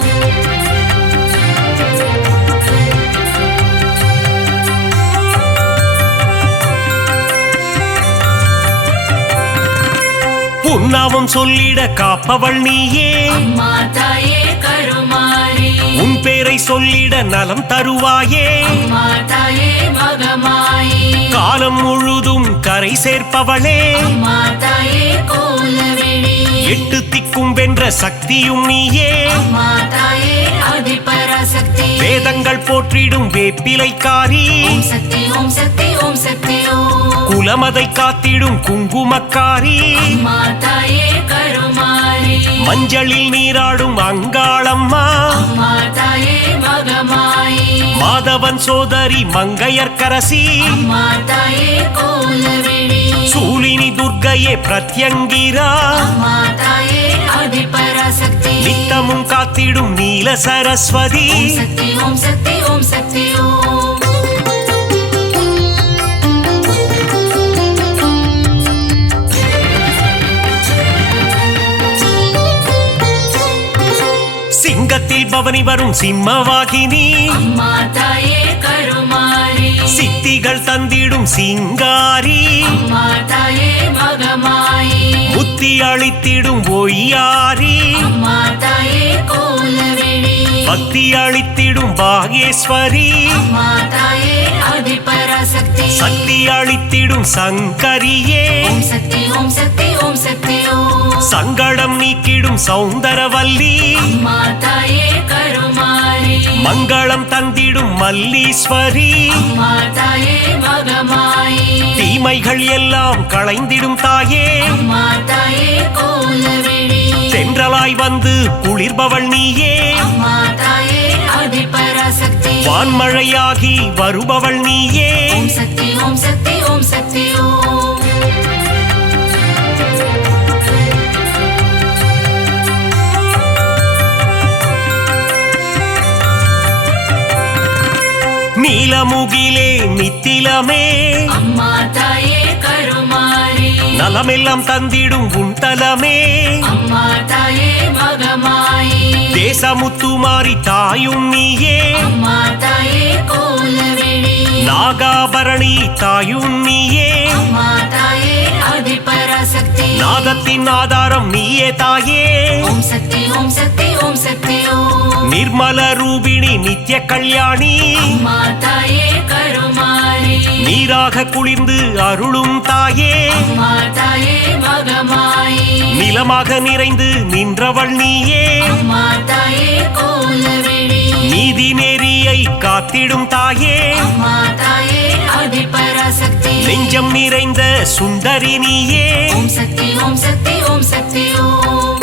உன்னாவும் சொல்லிட காப்பவள் நீயே அம்மா தாயே கருமாரி உன் பேரை சொல்லிட நலம் தருவாயே அம்மா தாயே மகமாயி காலம் முழுதும் கரை சேர்ப்பவளே அம்மா தாயே கோலவிழி எட்டு திக்கும் வென்ற சக்தியும் நீயே அம்மா தாயே ஆதிபராசக்தி வேதங்கள் போற்றிடும் வேப்பிலைக்காரி ஓம் சக்தி ஓம் சக்தி ஓம் சக்தி ஓம் குலமதை காத்திடும் குங்குமக்காரி அம்மா தாயே கருமாரி மஞ்சளில் நீராடும் அங்காளம்மா அம்மா தாயே மகமாயி மாதவன் சோதரி மங்கையர்க்கரசி அம்மா தாயே கோலவிழி சூலினி துர்க்கையே பிரத்யங்கிரா அம்மா தாயே ஆதிபராசக்தி நித்தமும் காத்திடும் நீல சரஸ்வதி ஓம் சக்தி ஓம் சக்தி ஓம் சக்தி ஓம் சிங்கத்தில் பவனி வரும் சிம்மவாகினி அம்மா தாயே கருமாரி சித்திகள் தந்திடும் சிங்காரி அம்மா தாயே மகமாயி புத்தி அளித்திடும் ஒய்யாரி அம்மா தாயே கோலவிழி பக்தி அளித்திடும் பாகேஸ்வரி அம்மா தாயே ஆதிபராசக்தி சக்தி அளித்திடும் சங்கரியே ஓம் சக்தி ஓம் சக்தி ஓம் சக்தி ஓம் சங்கடம் நீக்கிடும் சௌந்தரவல்லி அம்மா தாயே கருமாரி மங்களம் தந்திடும் மல்லீஸ்வரி அம்மா தாயே மகமாயி தீமைகள் எல்லாம் களைந்திடும் தாயே அம்மா தாயே கோலவிழி தென்றலாய் வந்து குளிர்பவள் நீயே அம்மா தாயே ஆதிபராசக்தி வான்மழையாகி வருபவள் நீயே ஓம் சக்தி ஓம் சக்தி ஓம் சக்தி ஓம் நீலமுகிலே நித்திலமே அம்மா தாயே கருமாரி நலமெல்லாம் தந்திடும் உன் தலமே அம்மா தாயே மகமாயி தேசமுத்துமாரி தாயும் நீயே அம்மா தாயே கோலவிழி நாகாபரணி தாயும் நீயே அம்மா தாயே ஆதிபராசக்தி நாதத்தின் ஆதாரம் நீயே தாயே ஓம் சக்தி ஓம் சக்தி ஓம் சக்தி ஓம் நிர்மல ரூபிணி நித்ய கல்யாணி அம்மா தாயே கருமாரி நீராக குளிர்ந்து அருளும் தாயே அம்மா தாயே மகமாயி நிலமாக நிறைந்து நின்றவள் நீயே அம்மா தாயே கோலவிழி நீதி நெறியை காத்திடும் தாயே அம்மா தாயே ஆதிபராசக்தி நெஞ்சம் நிறைந்த சுந்தரி நீயே ஓம் சக்தி ஓம் சக்தி ஓம் சக்தி ஓம்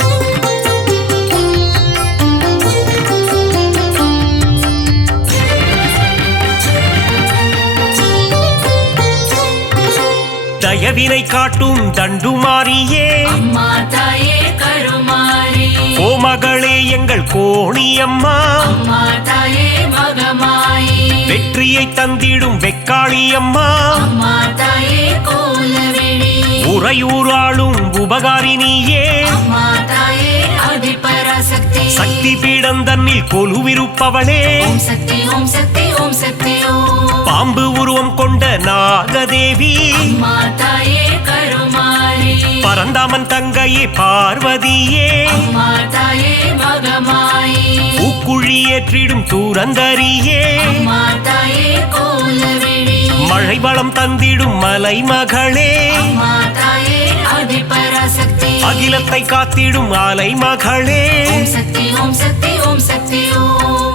தயவினை காட்டும் தண்டுமாரியே அம்மா தாயே கருமாரி கோமகளே எங்கள் கோணியம்மா அம்மா தாயே மகமாயி வெற்றியை தந்திடும் வெக்காளியம்மா அம்மா தாயே கோலவிழி உறையூராளும் உபகாரினியே அம்மா தாயே ஆதிபராசக்தி சக்தி பீடம் தன்னில் கொலுவிருப்பவளே ஓம் சக்தி ஓம் சக்தி ஓம் சக்தி ஓம் பாம்பு உருவம் கொண்ட நாகதேவி அம்மா தாயே கருமாரி பரந்தாமன் தங்கையே பார்வதியே அம்மா தாயே மகமாயி பூக்குழி ஏற்றிடும் தூரந்தரியே அம்மா தாயே கோலவிழி மழை வளம் தந்திடும் மலை மகளே அம்மா தாயே ஆதிபராசக்தி அகிலத்தை காத்திடும் ஆலை மகளே ஓம் சக்தி ஓம் சக்தி ஓம் சக்தி ஓம்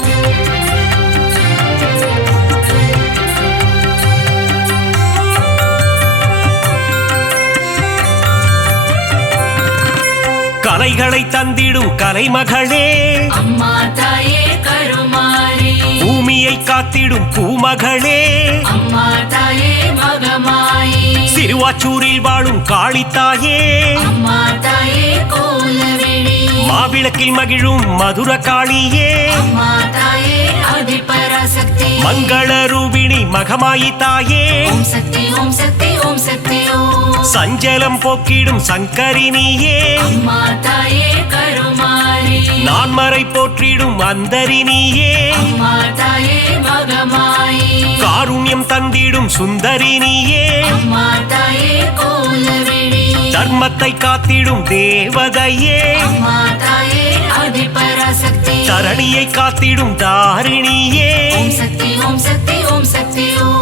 கலைகளை தந்திடும் கலைமகளே அம்மா தாயே கருமாரி பூமியை காத்திடும் பூமகளே அம்மா தாயே மகமாயி சிறுவாச்சூரில் வாழும் காளித்தாயே அம்மா தாயே கோலவிழி மாவிளக்கில் மகிழும் மதுர காளியே அம்மா தாயே ஆதிபராசக்தி மங்கள ரூபிணி மகமாயி தாயே ஓம் சக்தி ஓம் சக்தி ஓம் சக்தி ஓம் சஞ்சலம் போக்கிடும் சங்கரினியே அம்மா தாயே கருமாரி நான்மறை போற்றிடும் அந்தரினியே அம்மா தாயே மகமாயி காருண்யம் தந்திடும் சுந்தரினியே அம்மா தாயே கோலவிழி தர்மத்தை காத்திடும் தேவதையே அம்மா தாயே ஆதிபராசக்தி தரணியை காத்திடும் தாரிணியே ஓம் சக்தி ஓம் சக்தி ஓம் சக்தி ஓம்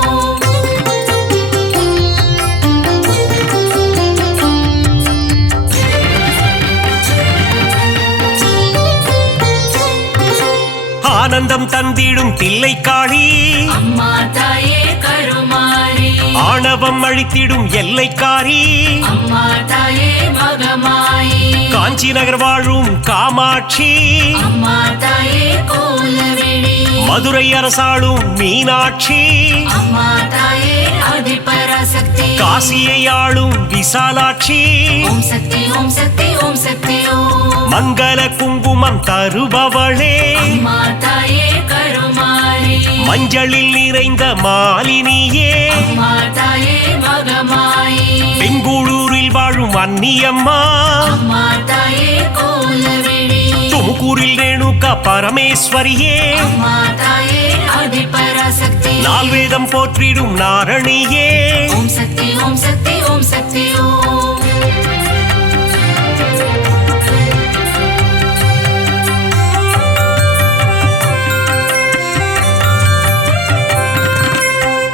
ஆனந்தம் தந்திடும் தில்லைக்காளி அம்மா தாயே கருமாரி ஆணவம் அழித்திடும் எல்லைக்காரி அம்மா தாயே மகமாயி காஞ்சி நகர் வாழும் காமாட்சி அம்மா தாயே கோலவிழி மதுரை அரசாளும் மீனாட்சி அம்மா தாயே ஆதிபராசக்தி காசியை ஆளும் விசாலாட்சி ஓம் சக்தி ஓம் சக்தி ஓம் சக்தி ஓம் மங்கள குங்குமம் தருபவளே அம்மா தாயே கருமாரி மஞ்சளில் நிறைந்த மாலினியே அம்மா தாயே மகமாயி பெங்களூரில் வாழும் அன்னியம்மா அம்மா தாயே கோலவிழி துமுக்கூரில் ரேணுகா பரமேஸ்வரியே அம்மா தாயே ஆதிபராசக்தி நால்வேதம் போற்றிடும் நாரணியே ஓம் சக்தி ஓம் சக்தி ஓம் சக்தி ஓம்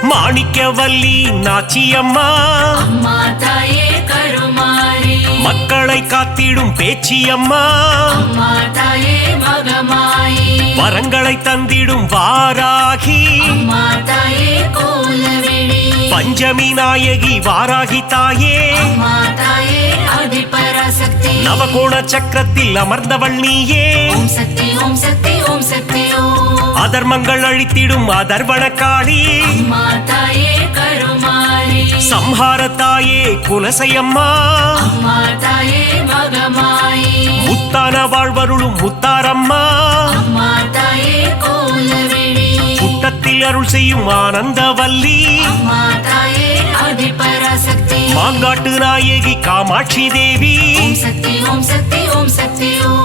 மாணிக்கவல்லி நாச்சியம்மா அம்மா தாயே கருமாரி மக்களை காத்திடும் பேச்சியம்மா அம்மா தாயே மகமாயி வரங்களை தந்திடும் வாராகி அம்மா தாயே கோலவிழி பஞ்சமி நாயகி வாராகி தாயே அம்மா தாயே ஆதிபராசக்தி நவகோண சக்கரத்தில் அமர்ந்தவள் நீயே ஓம் சக்தி ஓம் சக்தி ஓம் சக்தி ஓம் அதர்மங்கள் அழித்திடும் அதர்வன காளி அம்மா தாயே கருமாரி சம்ஹார தாயே குலசையம்மா அம்மா தாயே மகமாயி முத்தான வாழ்வருளும் முத்தாரம்மா அம்மா தாயே கோலவிழி புட்டத்தில் அருள் செய்யும் ஆனந்தவல்லி அம்மா தாயே ஆதிபராசக்தி மாங்காட்டு நாயகி காமாட்சி தேவி ஓம் சக்தி ஓம் சக்தி ஓம் சக்தி ஓம்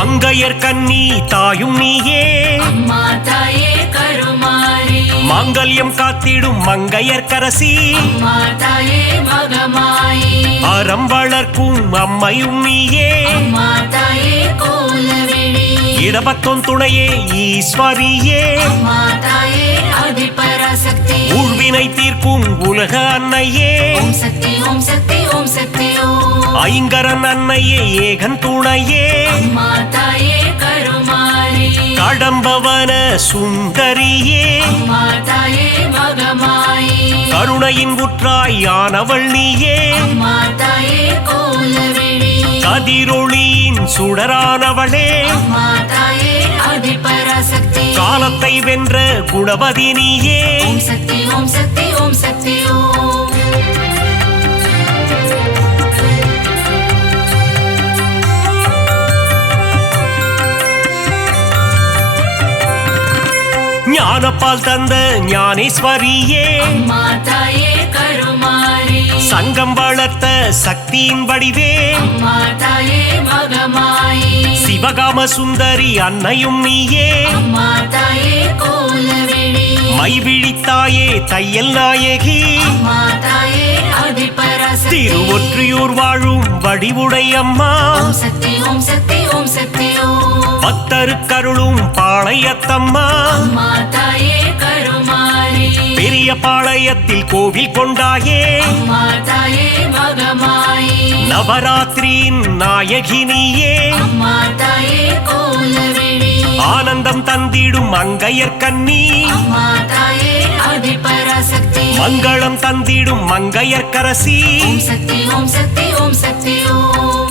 அங்கையர் கன்னி தாயும் நீயே அம்மா தாயே கருமாரி மாங்கல்யம் காத்திடும் மங்கையர் கரசி அம்மா தாயே மகமாயி அறம் வளர்க்கும் அம்மையும் நீயே அம்மா தாயே கோலவிழி இடபத்தோன் துணையே ஈஸ்வரியே அம்மா தாயே ஆதிபராசக்தி ஊழ்வினை தீர்க்கும் உலக அன்னையே ஓம் சக்தி ஓம் சக்தி ஓம் சக்தி ஓம் ஐங்கரன் அன்னையே ஏகன் துணையே அம்மா தாயே கருமாரி கடம்பவன சுந்தரியே அம்மா தாயே மகமாயி கருணையின் உற்றாயானவள் நீயே அம்மா தாயே கோலவிழி கதிரொளியின் சுடரானவளே அம்மா தாயே ஆதிபராசக்தி காலத்தை வென்ற குணவதி நீயே ஓம் சக்தி ஓம் சக்தி ஓம் சக்தி ஓம் ஞானப்பால் தந்த ஞானேஸ்வரியே அம்மா தாயே கருமாரி சங்கம் வளர்த்த சக்தியின் வடிவே அம்மா தாயே மகமாயி சிவகாம சுந்தரி அன்னையும் நீயே அம்மா தாயே கோலவிழி மைவிழித்தாயே தையல் நாயகி அம்மா தாயே ஆதிபராசக்தி திருவொற்றியூர் வாழும் வடிவுடை அம்மா ஓம் சக்தி ஓம் சக்தி ஓம் சக்தி ஓம் பக்தருக்கருளும் பாளையத்தம்மா அம்மா தாயே கருமாரி பெரிய பாளையத்தில் கோவில் கொண்டாயே அம்மா தாயே மகமாயி நவராத்திரியின் நாயகி நீயே அம்மா தாயே கோலவிழி ஆனந்தம் தந்திடும் அங்கையர் கண்ணி அம்மா தாயே ஆதிபராசக்தி மங்களம் தந்திடும் மங்கையர்க்கரசி ஓம் சக்தி ஓம் சக்தி ஓம் சக்தி ஓம்